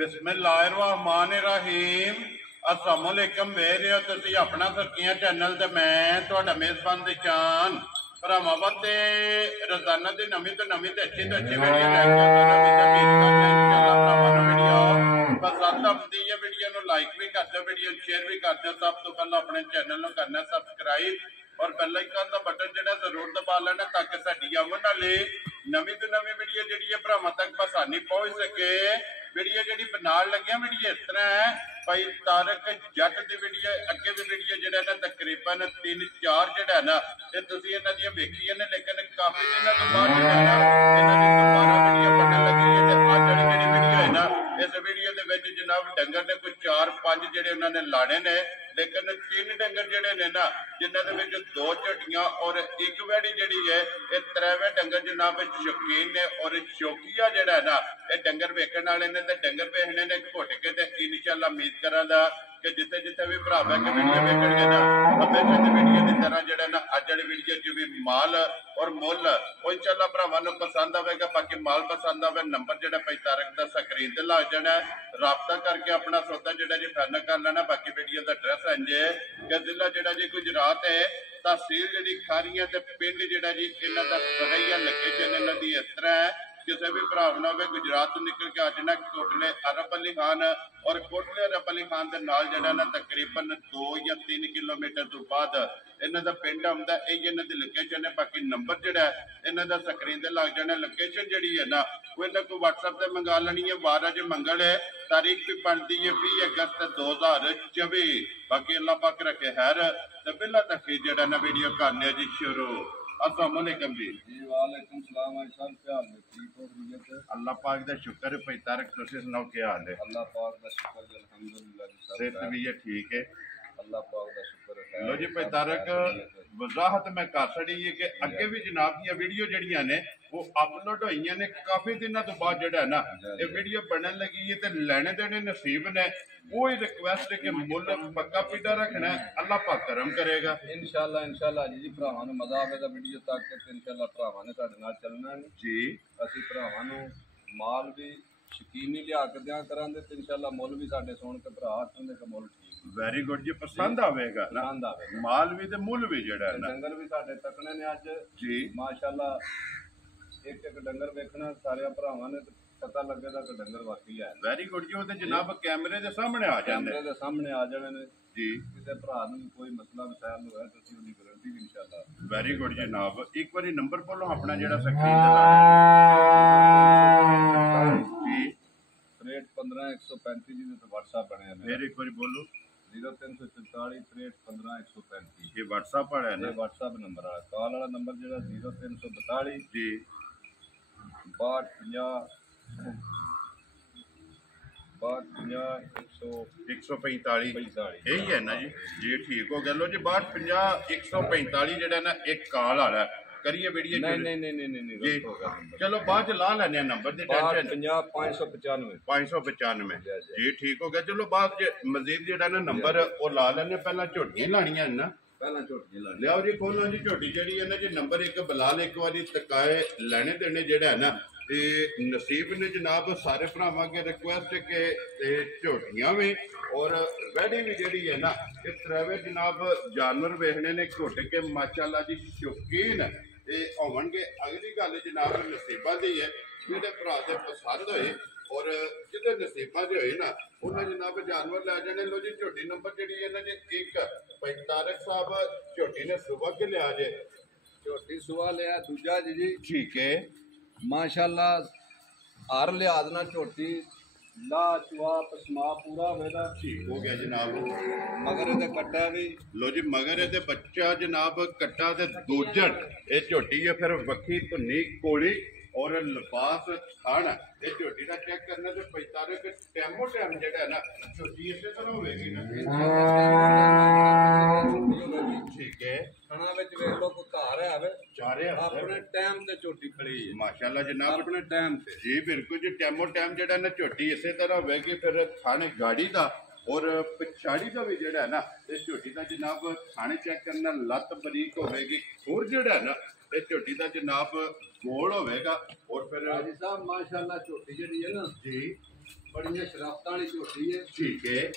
बिस्मिल्लाहिर्रहमानिर्रहीम अस्सलाम वालेकुम वे रहे हो तुसी अपना सरकियां चैनल ते मैं तुहाडा मेज़बान दिशान भरावां वास्ते रोजाना दी नवीं तो अच्छी वीडियो लैके इंशाअल्लाह भरावां नूं वीडियो पसंद आती है वीडियो नूं लाइक भी कर दो वीडियो शेयर भी कर दो। सब तो पहले अपने चैनल नूं करना सबसक्राइब और बेल आइकन का बटन जिहड़ा जरूर दबा लेना ताकि साडी आउण वाली नवीं तो वीडियो जिहड़ी है भरावां तक आसानी पहुंच सके। वीडियो जी बनाने लगे वीडियो इस तरह है भाई तारक जट की वीडियो अगे भी वीडियो जो ना तकरीबन 3-4 जो है ना ये तुम इन्हों वेखी ने लेकिन काफी दिनों तो बाद जो है ना इन्होंने दोबारा वीडियो बनने लगी है। अज वाली जी वीडियो है ना इस वीडियो के जनाब डंगर ने कोई 4-5 जोड़े उन्होंने लाने ने लेकिन 3 डंगर जोड़े ने ना जिन्होंने 2 झटियां और एक वैड़ी जी है ये 3वें डंगर जनाब शौकीन ने और शौकिया जोड़ा है ना ये डंगर वेखण वाले ने डंगर वेखने ने घुट के इंशाअल्लाह उम्मीद करा कि जिथे जिथे भी भरा बह के वीडियो वेखणगे ना हमेशा की वीडियो की तरह जो ना अज वाली वीडियो च भी माल और मुल वो इंशाअल्लाह भरावां नूं पसंद आएगा। बाकी माल पसंद आवे नंबर जो भाई तारक का स्क्रीन ते लग जाना राबता करके अपना सौदा जो जी फाइनल कर लेना। बाकी वीडियो का एड्रैस इंजे कि जिला जो जी गुजरात है तहसील जी खारियां ते पिंड जो जी इन्हां दा सरैया लोकेशन इन्हां दी इस तरह है। किसी भी भरा ना हो गुजरात तो निकल के अज ना कोटले अरब अली खान और कोटले अरब अली खान के नाल जड़ा ना तकरीबन 2 या 3 किलोमीटर तो बाद इन्हां दा पिंड आउंदा है। इन्हां दी लोकेशन है। बाकी नंबर जिहड़ा है इन्हां दा स्क्रीन ते लग जाना। लोकेशन जिहड़ी है ना वो इन्हां को WhatsApp ते मंगा लेनी है। वार अज मंगल है तारीख भी बनती है 20 अगस्त 2024। बाकी अल्लाह पाक रखे खैर ते बिला तक जिहड़ा ना वीडियो करने जी शुरू। अस्सलाम वालेकुम जी। वालेकुम सलाम भाई साहब क्या हाल है? ठीक हो खैरियत है? अल्लाह पाक दा शुक्र है। भाई तारक तुसीं सुनाओ क्या हाल है? अल्लाह पाक दा शुक्र है अल्हम्दुलिल्लाह सेहत भी है ठीक है अल्लाह पाक दा शुक्र है। लो जी भाई तारक वजाहत मैं कर छड़ी है कि अगे भी जनाब दी वीडियो जड़ियां ने वो अपलोड होईयां ने काफी दिनों तो बाद जड़ा ना ये वीडियो बनने लगी है ते लेने देने नसीब ने वो ही रिक्वेस्ट है कि मुल पक्का पीड़ा रखना है अल्लाह पाक करम करेगा इंशाअल्लाह जी भरावां नूं मजा आवेगा वीडियो तक ते इंशाअल्लाह भरावां ने साडे नाल चलना है जी। असीं भरावां नूं माल भी शकीनी लिया के दिया करांगे ते इंशाअल्लाह मुल भी साडे सुन के भरा आखणगे कि मुल ठीक वेरी गुड जी पसंद आवेगा ना माल भी ते मुल भी जड़ा है ना डंगर भी साडे तकने ने अज जी माशाअल्लाह एक एक डंगर वेखना सारे भरावां ने पता लगेगा कि डंगर वाकई है। वेरी गुड जी वो जनाब कैमरे के सामने आ जाते कैमरे के सामने आ जाने ने जी। किसी भरा नूं कोई मसला मसाइल होया तो असीं उहदी गारंटी भी इंशाअल्लाह। वेरी गुड जनाब एक बारी नंबर बोलो अपना जेड़ा स्क्रीन जी 63 135 जी ते WhatsApp बने हैं। फिर एक बारी बोलो 0344 63 135 ये WhatsApp है ना WhatsApp नंबर वाला कॉल वाला नंबर जेड़ा 0342 जी 6250 यही है ना जी ठीक हो गया। लो जी 6250 जेड़ा ना एक कॉल वाला करिए वीडियो नहीं चलो बाद ला लेने नंबर दी टेंशन 595 जी ठीक हो गया। चलो बाद मजीद जेड़ा ना नंबर वो ला लेने पहला झोटियां लानियां ना पहला झोटी ला लियाओ जी खोलो जी झोटी जेड़ी है ना जी नंबर एक बलाल एक बारी तकाए लेने देने जेड़ा है ना ते नसीब ने जनाब सारे भरावां अगे रिक्वेस्ट के झोटियां भी और वैडी भी जेड़ी है ना ये त्रैवे जनाब जानवर वेखने ने घुट के माशाअल्लाह जी शौकीन होवणगे। अगली गल जनाब नसीबा दी है जेडे भरा दे पसंद होए और जिहदे नसीबा दे होए ना उन्हें जनाब जानवर लै जाने। लो जी झोटी नंबर जी है ना जी एक भाई तारक साहब झोटी ने सुबह के लिया जे झोटी सुबह लिया दूजा जी ठीक है माशाअल्लाह हर लिहाज नाल झोटी ला चुआ पसमा पूरा होगा ठीक हो गया जनाब। मगर इहदे कट्टा भी लो जी मगर इहदे बच्चा जनाब कट्टा ते दूजन ये झोटी है फिर वक्खी धुन्नी कोली और लिबास खाना ये झोटी का चेक करना तो 45 टाइमो टाइम जेड़ा ना झोटी इस तरह होगी ना ठीक है। खाना विच वेख लो कोई घर है चारे अपने टाइम ते झोटी खड़ी है माशाअल्लाह जनाब अपने टाइम ते जी बिल्कुल जी टाइमो टाइम जेड़ा ना झोटी इस तरह होगी फिर खाने गाड़ी का और पिछाड़ी का भी जेड़ा है ना इस झोटी का जनाब खाने चेक करना लत बरीक होगी और जेड़ा है ना इस झोटी का जनाब गोल होगा और फिर हाजी साहब माशाअल्लाह झोटी जी है ना जी ਬੜੀਆਂ ਸ਼ਰਾਫਤਾਂ ਵਾਲੀ ਝੋਟੀ ਹੈ। ਠੀਕ ਹੈ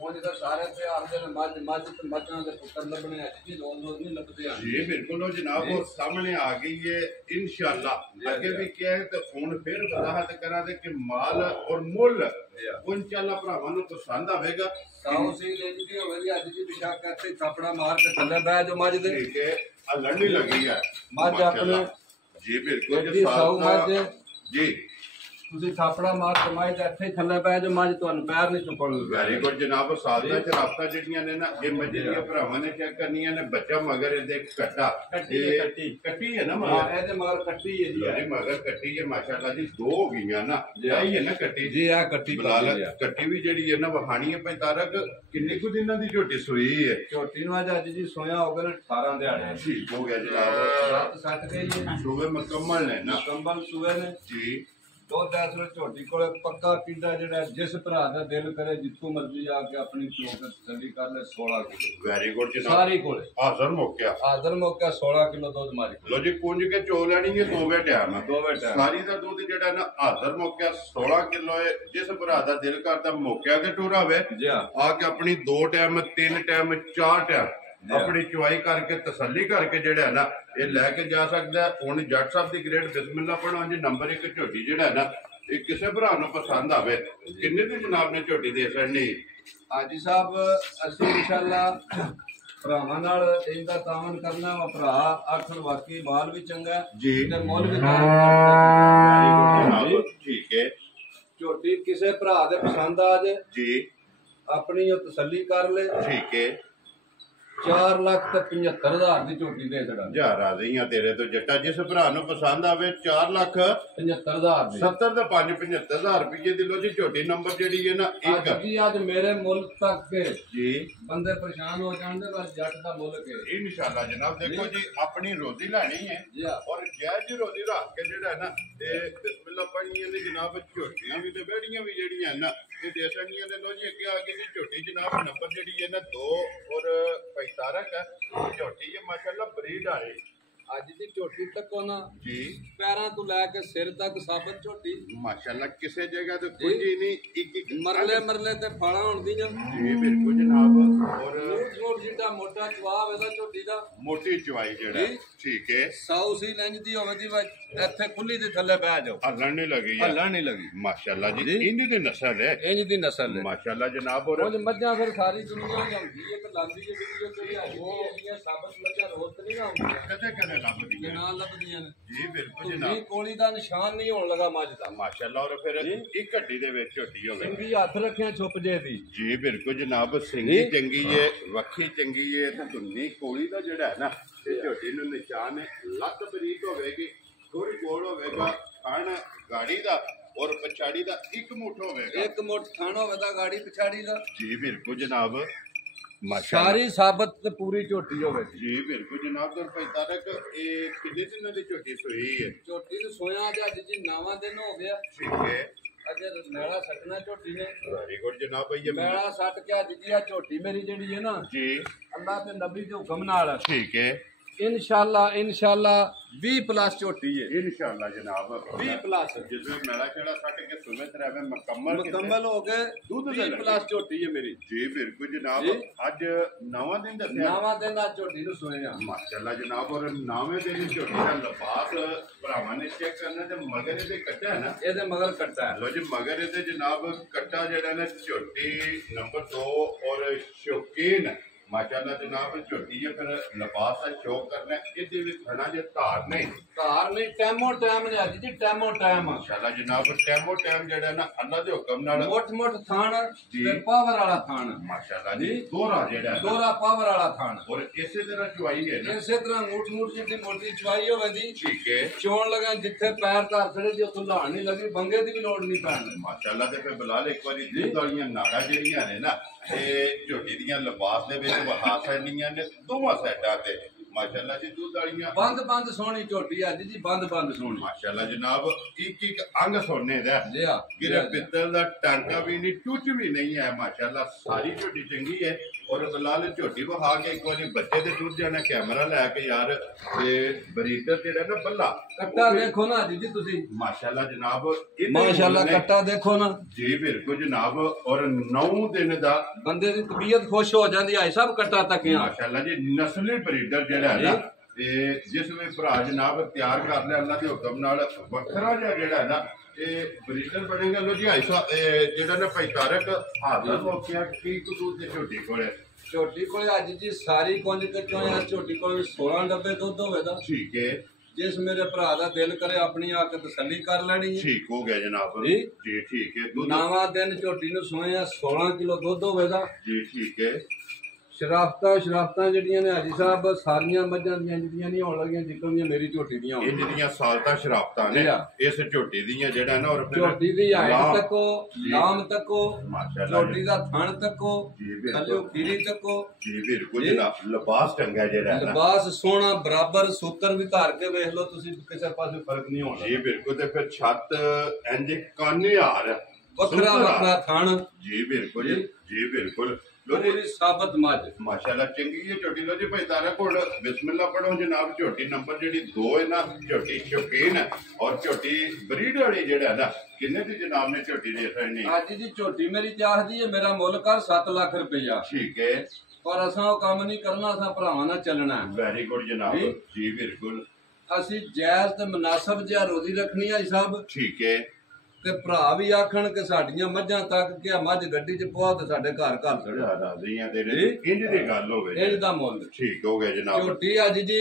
ਉਹ ਜਿਹੜਾ ਸਾਰੇ ਤਿਉਹਾਰ ਦੇ ਮੱਝ ਤੇ ਮੱਝਾਂ ਦੇ ਪੁੱਤਰ ਲੱਭਣੇ ਅੱਜ ਜੀ ਰੋਜ਼ ਨਹੀਂ ਲੱਭਦੇ ਆ ਜੀ ਬਿਲਕੁਲ ਉਹ ਜਨਾਬ ਉਹ ਸਾਹਮਣੇ ਆ ਗਈ ਹੈ ਇਨਸ਼ਾਅੱਲਾ। ਅੱਗੇ ਵੀ ਕਿਹਾ ਹੈ ਤੇ ਹੁਣ ਫਿਰ ਵਜ਼ਾਹਤ ਕਰਾਂਗੇ ਕਿ ਮਾਲ ਔਰ ਮੁੱਲ ਉਹ ਇਨਸ਼ਾਅੱਲਾ ਭਰਾਵਾਂ ਨੂੰ ਪਸੰਦ ਆਵੇਗਾ। ਸਾਊ ਸੀ ਲੈਂਦੀ ਦੀ ਹੋਵੇ ਜੀ ਅੱਜ ਜੀ ਵਿਸ਼ਾਖ ਕਰਤੇ ਥਾਪੜਾ ਮਾਰ ਕੇ ਥੱਲੇ ਬਹਿ ਜੋ ਮੱਝ ਦੇ। ਠੀਕ ਹੈ ਆ ਲੜਨੀ ਲੱਗੀ ਹੈ ਮੱਝ ਆਪਣੇ ਜੀ ਬਿਲਕੁਲ ਜੀ ਸਾਊ ਮੱਝ ਜੀ ਤੁਸੀਂ ਥਾਪੜਾ ਮਾਰ ਕੇ ਮੱਝ ਦੇ ਇੱਥੇ ਥੱਲੇ ਬਹਿ ਜੋ ਮੱਝ ਤੁਹਾਨੂੰ ਪੈਰ ਨਹੀਂ ਚੁੱਕਣ ਵੈਰੀ ਗੁੱਡ ਜਨਾਬ। ਸਾਧਨਾ ਚ ਰਾਬਤਾ ਜਿਹੜੀਆਂ ਨੇ ਨਾ ਇਹ ਮੱਝ ਦੀਆਂ ਭਰਾਵਾਂ ਨੇ ਚੈੱਕ ਕਰਨੀਆਂ ਨੇ। ਬੱਚਾ ਮਗਰ ਇਹਦੇ ਕੱਟਾ ਕੱਟੀ ਹੈ ਨਾ ਮਗਰ ਇਹਦੇ ਮਗਰ ਕੱਟੀ ਹੈ ਜੀ ਇਹਦੇ ਮਗਰ ਕੱਟੀ ਹੈ ਮਾਸ਼ਾਅੱਲਾ ਜੀ। ਦੋ ਹੋ ਗਈਆਂ ਨਾ ਇਹ ਹੈ ਨਾ ਕੱਟੀ ਜੀ ਆ ਕੱਟੀ ਬਲਾਲ ਕੱਟੀ ਵੀ ਜਿਹੜੀ ਹੈ ਨਾ ਵਹਾਣੀ ਹੈ। ਭਾਈ ਤਾਰਕ ਕਿੰਨੇ ਕੁ ਦਿਨਾਂ ਦੀ ਝੋਟੀ ਸੂਈ ਹੈ? ਝੋਟੀ ਨੂੰ ਅੱਜ ਜੀ ਸੋਇਆ ਹੋ ਗਏ 18 ਦਿਹਾੜੇ ਠੀਕ ਹੋ ਗਿਆ ਜਨਾਬ। ਰਾਤ ਸੱਟ ਗਈ ਹੈ ਸੂਏ ਮੁਕੰਮਲ ਨੇ ਨਾ ਕੰਬਲ ਸੂਏ ਨੇ ਜੀ। ਦੋ ਦਸ ਝੋਟੀ ਕੋਲੇ ਪੱਕਾ ਕਿੱਡਾ ਜਿਹੜਾ ਜਿਸ ਭਰਾ ਦਾ ਦਿਲ ਕਰੇ ਜਿੱਥੋਂ ਮਰਜ਼ੀ ਆ ਕੇ ਆਪਣੀ ਚੋਕ ਤਸੱਲੀ ਕਰ ਲੈ 16 ਕਿਲੋ ਵੈਰੀ ਗੁੱਡ ਜਨਾਬ। ਸਾਰੀ ਕੋਲੇ ਹਾਜ਼ਰ ਮੌਕਿਆ ਆਦਰ ਮੌਕਾ 16 ਕਿਲੋ ਦੁੱਧ ਮਾਰੀ ਲੋ ਜੀ ਪੁੰਜ ਕੇ ਚੋ ਲੈਣੀ ਹੈ ਦੋਵੇਂ ਟਾਈਮ ਦੋਵੇਂ ਟਾਈਮ ਸਾਰੀ ਦਾ ਦੁੱਧ ਜਿਹੜਾ ਨਾ ਹਾਜ਼ਰ ਮੌਕਿਆ 16 ਕਿਲੋ ਹੈ। ਜਿਸ ਭਰਾ ਦਾ ਦਿਲ ਕਰਦਾ ਮੌਕਿਆ ਕੇ ਟੂਰਾ ਹੋਵੇ ਜੀ ਆ ਕੇ ਆਪਣੀ 2 ਟਾਈਮ 3 ਟਾਈਮ 4 ਟਾਈਮ ਆਪਣੀ ਚੁਆਈ ਕਰਕੇ ਤਸੱਲੀ ਕਰਕੇ ਜਿਹੜਾ ਨਾ ਇਹ ਲੈ ਕੇ ਜਾ ਸਕਦਾ ਹੈ। ਹੁਣ ਜੱਟ ਸਾਹਿਬ ਦੀ ਗ੍ਰੇਡ ਬਿਸਮਿਲ੍ਲਾ ਪੜੋ ਜੀ। ਨੰਬਰ 1 ਝੋਟੀ ਜਿਹੜਾ ਨਾ ਇਹ ਕਿਸੇ ਭਰਾ ਨੂੰ ਪਸੰਦ ਆਵੇ ਕਿੰਨੇ ਦੀ ਜਨਾਬ ਨੇ ਝੋਟੀ ਦੇ ਛੱਡਣੀ? ਹਾਜੀ ਸਾਹਿਬ ਅਸੀਂ ਇਨਸ਼ਾਅੱਲਾ ਭਰਾਵਾਂ ਨਾਲ ਇਹਦਾ ਤਾਮਨ ਕਰਨਾ ਵਾ। ਭਰਾ ਆਖਣ ਵਾਕਈ ਮਾਲ ਵੀ ਚੰਗਾ ਜੀ ਤੇ ਮੁੱਲ ਵੀ ਠੀਕ ਹੈ। ਝੋਟੀ ਕਿਸੇ ਭਰਾ ਦੇ ਪਸੰਦ ਆ ਜੇ ਜੀ ਆਪਣੀ ਉਹ ਤਸੱਲੀ ਕਰ ਲੈ। ਠੀਕ ਹੈ 4,75,000 ਦੀ ਝੋਟੀ ਦੇ ਛੜਾ ਜਾ ਰਾਜ਼ੀਆਂ ਤੇਰੇ ਤੋਂ ਜੱਟਾ। ਜਿਸ ਭਰਾ ਨੂੰ ਪਸੰਦ ਆਵੇ 4,75,000 ਦੀ 4,70 ਦਾ 5,75,000 ਰੁਪਏ ਦੀ ਲੋ ਜੀ ਝੋਟੀ। ਨੰਬਰ ਜਿਹੜੀ ਹੈ ਨਾ ਅੱਜ ਜੀ ਅੱਜ ਮੇਰੇ ਮੁਲਕ ਤੱਕ ਜੀ ਬੰਦੇ ਪਰੇਸ਼ਾਨ ਹੋ ਜਾਣਦੇ ਬਸ ਜੱਟ ਦਾ ਮੁਲਕ ਹੈ ਇਨਸ਼ਾਅੱਲਾ ਜਨਾਬ। ਦੇਖੋ ਜੀ ਆਪਣੀ ਰੋਜ਼ੀ ਲੈਣੀ ਹੈ ਔਰ ਜਾਇਜ਼ ਰੋਜ਼ੀ ਰੱਖ ਕੇ ਜਿਹੜਾ ਨਾ ਇਹ ਬਿਸਮਿਲ੍ਲਾ ਪੜ੍ਹਨੀਆਂ ਨੇ ਜਨਾਬ। ਝੋਟੀਆਂ ਵੀ ਤੇ ਬੈੜੀਆਂ ਵੀ ਜਿਹੜੀਆਂ ਨਾ ਇਹ ਦੇ ਸਕਣੀਆਂ ਨੇ। ਲੋ ਜੀ ਅੱਗੇ ਆ ਗਈ ਜੀ ਝੋਟੀ ਜਨਾਬ। ਨੰਬਰ ਜਿਹੜੀ ਹੈ ਨਾ 2 ਔਰ ਤਾਰਕ ਹੈ ਝੋਟੀ ਹੈ ਮਾਸ਼ਾਅੱਲਾ ਬਰੀਡ ਆਏ। ਅੱਜ ਦੀ ਝੋਟੀ ਤੱਕ ਨਾ ਜੀ ਪੈਰਾਂ ਤੋਂ ਲੈ ਕੇ ਸਿਰ ਤੱਕ ਸਾਬਤ ਝੋਟੀ ਮਾਸ਼ਾਅੱਲਾ ਕਿਸੇ ਜਗ੍ਹਾ ਤੇ ਕੁਝ ਹੀ ਨਹੀਂ। ਇੱਕ ਮਰਲੇ ਤੇ ਫਾਲਾਂ ਹੁੰਦੀਆਂ ਜੀ ਬਿਲਕੁਲ ਜਨਾਬ। ਔਰ ਛੋਟ ਜਿੱਡਾ ਮੋਟਾ ਜਵਾਬ ਇਹਦਾ ਝੋਟੀ ਦਾ ਮੋਟੀ ਚਵਾਈ ਜਿਹੜਾ ਠੀਕ ਹੈ। ਸਾਊ ਸੀ ਲੈਂਜ ਦੀ ਹੋਵੇ ਦੀ ਇੱਥੇ ਖੁੱਲੀ ਦੇ ਥੱਲੇ ਬਹਿ ਜਾਓ ਹੱਲਣ ਨਹੀਂ ਲੱਗੀ ਹੱਲਣ ਨਹੀਂ ਲੱਗੀ ਮਾਸ਼ਾਅੱਲਾ ਜੀ। ਇੰਨੀ ਦੀ ਨਸਲ ਹੈ ਇੰਜ ਦੀ ਨਸਲ ਹੈ ਮਾਸ਼ਾਅੱਲਾ ਜਨਾਬ। ਔਰ ਉਹ ਮੱਝਾਂ ਫਿਰ ਸਾਰੀ ਦੁਨੀਆ ਜਾਂਦੀ ਹੈ ਤੇ ਲਾਂਦੀ ਹੈ ਵੀਡੀਓ ਤੇ ਉਹ ਸਾਬਤ ਮੱਝਾਂ ਰੋਜ਼ ਨਹੀਂ ਆਉਂਦੀਆਂ ਕਦੇ ਕਦੇ ਲੱਭਦੀਆਂ ਨਾ ਲੱਭਦੀਆਂ ਨੇ ਜੀ ਬਿਲਕੁਲ ਜੀ ਜਨਾਬ। ਕੋਲੀ ਦਾ ਨਿਸ਼ਾਨ ਨਹੀਂ ਹੋਣ ਲੱਗਾ ਮੱਝ ਦਾ ਮਾਸ਼ਾਅੱਲਾ। ਔਰ ਫਿਰ ਇੱਕ ਹੱਡੀ ਦੇ ਵਿੱਚ ਝੋਟੀ ਹੋਵੇ ਚੰਗੀ ਹੱਥ ਰੱਖਿਆ ਛੁਪ ਜੇ ਦੀ ਜੀ ਬਿਲਕੁਲ ਜਨਾਬ। ਸਿੰਗੀ ਚੰਗੀ ਹੈ ਵੱਖੀ ਚੰਗੀ ਹੈ ਤੇ ਧੁੰਨੀ ਕੋਲੀ ਦਾ ਜਿਹੜਾ ਹੈ ਨਾ ਤੇ ਝੋਟੀ ਨੂੰ ਨਿਸ਼ਾਨ ਹੈ। ਲੱਤ ਬਰੀਕ ਹੋਵੇਗੀ ਥੋੜੀ ਗੋਲ ਹੋਵੇਗਾ ਖਾਣ ਗਾੜੀ ਦਾ ਔਰ ਪਛਾੜੀ ਦਾ ਇੱਕ ਮੁੱਠ ਹੋਵੇਗਾ। ਇੱਕ ਮੁੱਠ ਥਣ ਹੋਵੇਗਾ ਗਾੜੀ ਪਛਾੜੀ ਦਾ ਜੀ ਬਿਲਕੁਲ ਜਨਾਬ ਮਾਸ਼ਾਅੱਲਾ। ਸਾਰੀ ਸਾਬਤ ਤੇ ਪੂਰੀ ਝੋਟੀ ਹੋਵੇ ਜੀ ਬਿਲਕੁਲ ਜਨਾਬ। ਤੇ ਭਾਈ ਤਾਰਕ ਇਹ ਕਿੰਨੇ ਦਿਨਾਂ ਦੀ ਝੋਟੀ ਸੋਈ ਹੈ? ਝੋਟੀ ਨੂੰ ਸੋਇਆ ਤੇ ਅੱਜ ਜੀ 9ਵਾਂ ਦਿਨ ਹੋ ਗਿਆ। ਠੀਕ ਹੈ ਅਜੇ ਮੈਲਾ ਸੱਟਣਾ ਝੋਟੀ ਨੇ ਵੈਰੀ ਗੁੱਡ ਜਨਾਬ। ਭਈ ਮੈਲਾ ਸੱਟ ਕੇ ਅੱਜ ਜੀ ਆ ਝੋਟੀ ਮੇਰੀ ਜਿਹੜੀ ਹੈ ਨਾ ਜੀ ਅੱਲਾਹ ਤੇ ਨਬੀ ਦੇ ਹੁਕਮ ਨਾਲ ਠੀਕ ਹੈ ਇਨਸ਼ਾਅੱਲਾ 20+ ਝੋਟੀ ਹੈ ਇਨਸ਼ਾਅੱਲਾ ਜਨਾਬ। 20+ ਜਿਸ ਵਿੱਚ ਮੇਰਾ ਕਿਹੜਾ ਸੱਟ ਕੇ ਸੁਨੇ ਤਰਾਵੇ ਮੁਕੰਮਲ ਹੋ ਗਏ ਦੁੱਧ 20+ ਝੋਟੀ ਹੈ ਮੇਰੀ ਜੀ ਬਿਲਕੁਲ ਜਨਾਬ। ਅੱਜ 9ਵਾਂ ਦਿਨ ਦੱਸਿਆ 9ਵਾਂ ਦਿਨ ਆ ਝੋਟੀ ਨੂੰ ਸੋਇਆ ਮਾਸ਼ਾਅੱਲਾ ਜਨਾਬ। ਔਰ 9ਵੇਂ ਦਿਨ ਝੋਟੀ ਦਾ ਲਿਬਾਸ ਭਰਾਵਾਂ ਨੇ ਚੈੱਕ ਕਰਨਾ ਤੇ ਮਗਰ ਇਹਦੇ ਕੱਟਾ ਹੈ ਨਾ ਇਹਦੇ ਮਗਰ ਕੱਟਾ ਲੋ ਜੀ ਮਗਰ ਇਹਦੇ ਜਨਾਬ ਕੱਟਾ ਜਿਹੜਾ ਨਾ ਝੋਟੀ ਨੰਬਰ 2 ਔਰ ਸ਼ੌਕੀਨ ਮਾਸ਼ਾਅੱਲਾ ਜਨਾਬ ਝੋਟੀ ਹੈ। ਫਿਰ ਲਿਬਾਸ ਦਾ ਸ਼ੌਕ ਕਰਨਾ ਇਹਦੇ ਵਿੱਚ ਥਣਾ ਜੇ ਧਾਰ ਨਹੀਂ ਟੈਮੋ ਟਾਈਮ ਨੇ ਅੱਜ ਜੀ ਟੈਮੋ ਟਾਈਮ ਮਾਸ਼ਾਅੱਲਾ ਜਨਾਬ। ਟੈਮੋ ਟਾਈਮ ਜਿਹੜਾ ਨਾ ਅੱਲਾ ਦੇ ਹੁਕਮ ਨਾਲ ਮੋਟ ਥਾਣ ਤੇ ਪਾਵਰ ਵਾਲਾ ਥਾਣ ਮਾਸ਼ਾਅੱਲਾ ਜੀ ਦੋਹਰਾ ਜਿਹੜਾ ਦੋਹਰਾ ਪਾਵਰ ਵਾਲਾ ਥਾਣ ਔਰ ਇਸੇ ਤਰ੍ਹਾਂ ਚੁਆਈ ਹੈ ਨਾ ਇਸੇ ਤਰ੍ਹਾਂ ਮੂਠ ਜਿੱਡੀ ਮੋਟੀ ਚਵਾਈ ਹੋਵੇ ਦੀ ਠੀਕ ਹੈ। ਚੋਣ ਲਗਾ ਜਿੱਥੇ ਪੈਰ ਧਰ ਛੜੇ ਜੀ ਉੱਥੋਂ ਲਾਣ ਨਹੀਂ ਲੱਗੀ ਬੰਗੇ ਦੀ ਵੀ ਲੋੜ ਨਹੀਂ ਪੈਣ ਮਾਸ਼ਾਅੱਲਾ। ਤੇ ਫਿਰ ਬਲਾਲ ਇੱਕ ਵਾਰੀ ਦੁੱਧ ਵਾਲੀਆਂ ਨਾੜਾਂ ਜਿਹੜੀਆਂ ਨੇ ਨਾ ਇਹ ਝੋਟੀ ਦੀਆਂ ਲਿਬਾਸ ਦੇ ਵਿੱਚ ਵਹਾ ਸਕਦੀਆਂ ਨੇ ਦੋਵਾਂ ਸਾਈਡਾਂ ਤੇ ਮਾਸ਼ਾਅੱਲਾ ਜੀ। ਦੁੱਧ ਵਾਲੀਆਂ ਬੰਦ ਸੋਹਣੀ ਝੋਟੀ ਅੱਜ ਜੀ ਬੰਦ ਸੋਹਣੀ ਮਾਸ਼ਾਅੱਲਾ ਜਨਾਬ। ਇੱਕ ਅੰਗ ਸੋਨੇ ਦਾ ਜੀ ਆ ਕਿਰੇ ਪਿੱਤਲ ਦਾ ਟਾਂਕਾ ਵੀ ਨਹੀਂ ਟੁੱਟ ਵੀ ਨਹੀਂ ਹੈ ਮਾਸ਼ਾਅੱਲਾ। ਸਾਰੀ ਝੋਟੀ ਚੰਗੀ ਹੈ ਔਰ ਫਿਲਹਾਲ ਝੋਟੀ ਵਿਖਾ ਕੇ ਇੱਕ ਵਾਰੀ ਬੱਚੇ ਦੇ ਟੁੱਟ ਜਾਣਾ ਕੈਮਰਾ ਲੈ ਕੇ ਯਾਰ ਤੇ ਬਰੀਡਰ ਜਿਹੜਾ ਨਾ ਬੱਲਾ ਕੱਟਾ ਦੇਖੋ ਨਾ ਜੀ ਤੁਸੀਂ ਮਾਸ਼ਾਅੱਲਾ ਜਨਾਬ ਮਾਸ਼ਾਅੱਲਾ ਕੱਟਾ ਦੇਖੋ ਨਾ ਜੀ ਬਿਲਕੁਲ ਜਨਾਬ ਔਰ 9 ਦਿਨ ਦਾ ਬੰਦੇ ਦੀ ਤਬੀਅਤ ਖੁਸ਼ ਹੋ ਜਾਂਦੀ ਹੈ ਸਭ ਕੱਟਾ ਤੱਕਿਆ ਮਾਸ਼ਾਅੱਲਾ ਜੀ ਨਸਲੀ ਬਰੀਡਰ ਜਿਹੜਾ ਹੈ ਨਾ ਤੇ ਜਿਸ ਵਿੱਚ ਭਰਾ ਜਨਾਬ ਤਿਆਰ ਕਰ ਲਿਆ ਅੱਲਾ ਦੇ ਹੁਕਮ ਨਾਲ ਵੱਖਰਾ ਜਿਹੜਾ ਹੈ ਨਾ ਇਹ ਬਰੀਡਰ ਬਣੇਗਾ ਲੋ ਜੀ ਜਿਹੜਾ ਨਾ ਭਾਈ ਤਾਰਕ ਹਾਜ਼ਰ ਹੋ ਗਿਆ ਕੀ ਕਦੂਰ ਦੇ ਝੋਟੀ ਕੋਲੇ ਝੋਟੀ ਕੋਲ ਅੱਜ ਜੀ ਸਾਰੀ ਕੁੰਜ ਕੱਚੋਂ ਆ ਝੋਟੀ ਕੋਲ 16 ਡੱਬੇ ਦੁੱਧ ਹੋਵੇਗਾ ਠੀਕ ਹੈ ਜਿਸ ਮੇਰੇ ਭਰਾ ਦਾ ਦਿਲ ਕਰੇ ਆਪਣੀ ਆ ਕੇ ਤਸੱਲੀ ਕਰ ਲੈਣੀ ਹੈ ਠੀਕ ਹੋ ਗਿਆ ਜਨਾਬ ਜੀ ਜੀ ਠੀਕ ਹੈ ਦੁੱਧ ਨਵਾਂ ਦਿਨ ਝੋਟੀ ਨੂੰ ਸੋਏ ਆ 16 ਕਿਲੋ ਦੁੱਧ ਹੋਵੇਗਾ ਜੀ ਠੀਕ ਹੈ ਸ਼ਰਾਫਤਾਂ ਜਿਹੜੀਆਂ ਨੇ ਹਾਜੀ ਸਾਹਿਬ ਸਾਰੀਆਂ ਮੱਝਾਂ ਦੀਆਂ ਜਿਹੜੀਆਂ ਨਹੀਂ ਹੋਣ ਲੱਗੀਆਂ ਜਿੱਕਣੀਆਂ ਮੇਰੀ ਝੋਟੀ ਦੀਆਂ ਇਹ ਜਿਹੜੀਆਂ ਸਾਲਤਾ ਸ਼ਰਾਫਤਾਂ ਨੇ ਇਸ ਝੋਟੀ ਦੀਆਂ ਜਿਹੜਾ ਨਾ ਔਰ ਝੋਟੀ ਦੀ ਹਾਈਟ ਤੱਕੋ ਲਾਮ ਤੱਕੋ ਮਾਸ਼ਾਅੱਲਾ ਝੋਟੀ ਦਾ ਥਣ ਤੱਕੋ ਥੱਲੇ ਕੀੜੀ ਤੱਕੋ ਜੀ ਬਿਲਕੁਲ ਜਨਾਬ ਲਿਬਾਸ ਚੰਗਾ ਜਿਹੜਾ ਲਿਬਾਸ ਸੋਹਣਾ ਬਰਾਬਰ ਸੂਤਰ ਵੀ ਧਾਰ ਕੇ ਵੇਖ ਲਓ ਤੁਸੀਂ ਕਿਸੇ ਪਾਸੇ ਫਰਕ ਨਹੀਂ ਹੋਣਾ ਜੀ ਬਿਲਕੁਲ ਤੇ ਫਿਰ ਛੱਤ ਇੰਜ ਕਾਨੇ ਹਾਰ ਵੱਖਰਾ ਥਣ ਜੀ ਬਿਲਕੁਲ ਜੀ ਬਿਲਕੁਲ ਪੂਰੀ ਸਾਬਤ ਮੱਝ ਮਾਸ਼ਾਅੱਲਾ ਚੰਗੀ ਹੈ ਝੋਟੀ ਲੋ ਜੀ ਭਾਈ ਤਾਰਾ ਕੋਲ ਬਿਸਮਿਲ੍ਲਾ ਪੜੋ ਜਨਾਬ ਝੋਟੀ ਨੰਬਰ ਜਿਹੜੀ 2 ਹੈ ਨਾ ਝੋਟੀ ਸ਼ੌਕੀਨ ਹੈ ਔਰ ਝੋਟੀ ਬਰੀਡ ਵਾਲੀ ਜਿਹੜਾ ਨਾ ਕਿੰਨੇ ਦੀ ਜਨਾਬ ਨੇ ਝੋਟੀ ਦੇ ਰਹਿਣੀ ਅੱਜ ਦੀ ਝੋਟੀ ਮੇਰੀ ਚਾਹਦੀ ਹੈ ਮੇਰਾ ਮੁੱਲ ਕਰ 7 ਲੱਖ ਰੁਪਇਆ ਠੀਕ ਹੈ ਪਰ ਅਸਾਂ ਉਹ ਕੰਮ ਨਹੀਂ ਕਰਨਾ ਅਸਾਂ ਭਰਾਵਾਂ ਨਾਲ ਚੱਲਣਾ ਵੈਰੀ ਗੁੱਡ ਜਨਾਬ ਜੀ ਬਿਲਕੁਲ ਅਸੀਂ ਜਾਇਜ਼ ਤੇ ਮੁਨਾਸਬ ਜਿਹਾ ਰੋਜ਼ੀ ਰੱਖਣੀ ਹੈ ਸਾਹਿਬ ਠੀਕ ਹੈ ਤੇ ਭਰਾ ਵੀ ਆਖਣ ਕਿ ਸਾਡੀਆਂ ਮੱਝਾਂ ਤੱਕ ਕਿ ਆ ਮੱਝ ਗੱਡੀ 'ਚ ਪਵਾ ਤੇ ਸਾਡੇ ਘਰ ਚੜਿਆ ਰਾਜ਼ੀਆਂ ਤੇਰੇ ਇੰਜ ਦੀ ਗੱਲ ਹੋਵੇ ਇੰਜ ਦਾ ਮੁੱਲ ਠੀਕ ਹੋ ਗਿਆ ਜਨਾਬ ਝੋਟੀ ਅੱਜ ਜੀ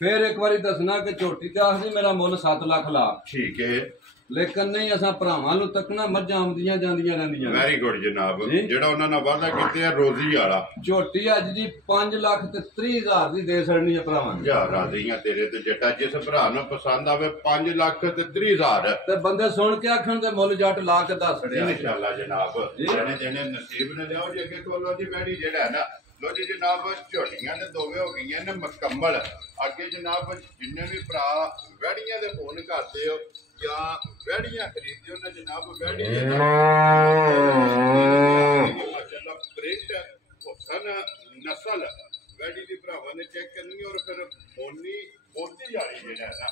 ਫੇਰ ਇੱਕ ਵਾਰੀ ਦੱਸਣਾ ਕਿ ਝੋਟੀ ਤੇ ਆਖਦੀ ਮੇਰਾ ਮੁੱਲ 7 ਲੱਖ ਲਾ ਠੀਕ ਹੈ ਲੇਕਿਨ ਨਹੀਂ ਅਸਾਂ ਭਰਾਵਾਂ ਨੂੰ ਤੱਕਣਾ ਮੱਝਾਂ ਆਉਂਦੀਆਂ ਜਾਂਦੀਆਂ ਰਹਿੰਦੀਆਂ ਵੈਰੀ ਗੁੱਡ ਜਨਾਬ ਜਿਹੜਾ ਉਹਨਾਂ ਨਾਲ ਵਾਅਦਾ ਕੀਤੇ ਆ ਰੋਜ਼ੀ ਵਾਲਾ ਝੋਟੀ ਅੱਜ ਜੀ 5 ਲੱਖ ਤੇ 30 ਹਜ਼ਾਰ ਦੀ ਦੇ ਛੜਨੀ ਹੈ ਭਰਾਵਾਂ ਨੂੰ ਯਾ ਰਾਜ਼ੀਆਂ ਤੇਰੇ ਤੇ ਜੱਟਾ ਜਿਸ ਭਰਾ ਨੂੰ ਪਸੰਦ ਆਵੇ 5 ਲੱਖ ਤੇ 30 ਹਜ਼ਾਰ ਤੇ ਬੰਦੇ ਸੁਣ ਕੇ ਆਖਣ ਤੇ ਮੁੱਲ ਜੱਟ ਲਾ ਕੇ ਦੱਸ ਰਿਹਾ ਇਨਸ਼ਾਅੱਲਾ ਜਨਾਬ ਜਿਹੜੇ ਨਸੀਬ ਨੇ ਲਿਆਓ ਜੇ ਅੱਗੇ ਕੋਲੋਂ ਦੀ ਬੈੜੀ ਜਿਹੜਾ ਹੈ ਨਾ ਲੋ ਜੀ ਜਨਾਬ ਝੋਟੀਆਂ ਤੇ ਦੋਵੇਂ ਹੋ ਗਈਆਂ ਨੇ ਮੁਕੰਮਲ ਅੱਗੇ ਜਨਾਬ ਜਿੰਨੇ ਵੀ ਭਰਾ ਵੈੜੀਆਂ ਦੇ ਫੋਨ ਕਰਦੇ ਹੋ ਜਾਂ ਵੈੜੀਆਂ ਖਰੀਦਦੇ ਹੋ ਨਾ ਜਨਾਬ ਵੈੜੀ ਮਾਸ਼ਾਅੱਲਾ ਪ੍ਰਿੰਟ ਹੁਸਨ ਨਸਲ ਵੈੜੀ ਦੀ ਭਰਾਵਾਂ ਨੇ ਚੈੱਕ ਕਰਨੀ ਔਰ ਫਿਰ ਮੋਦੀ ਵਾਲੀ ਜਿਹੜਾ ਹੈ ਨਾ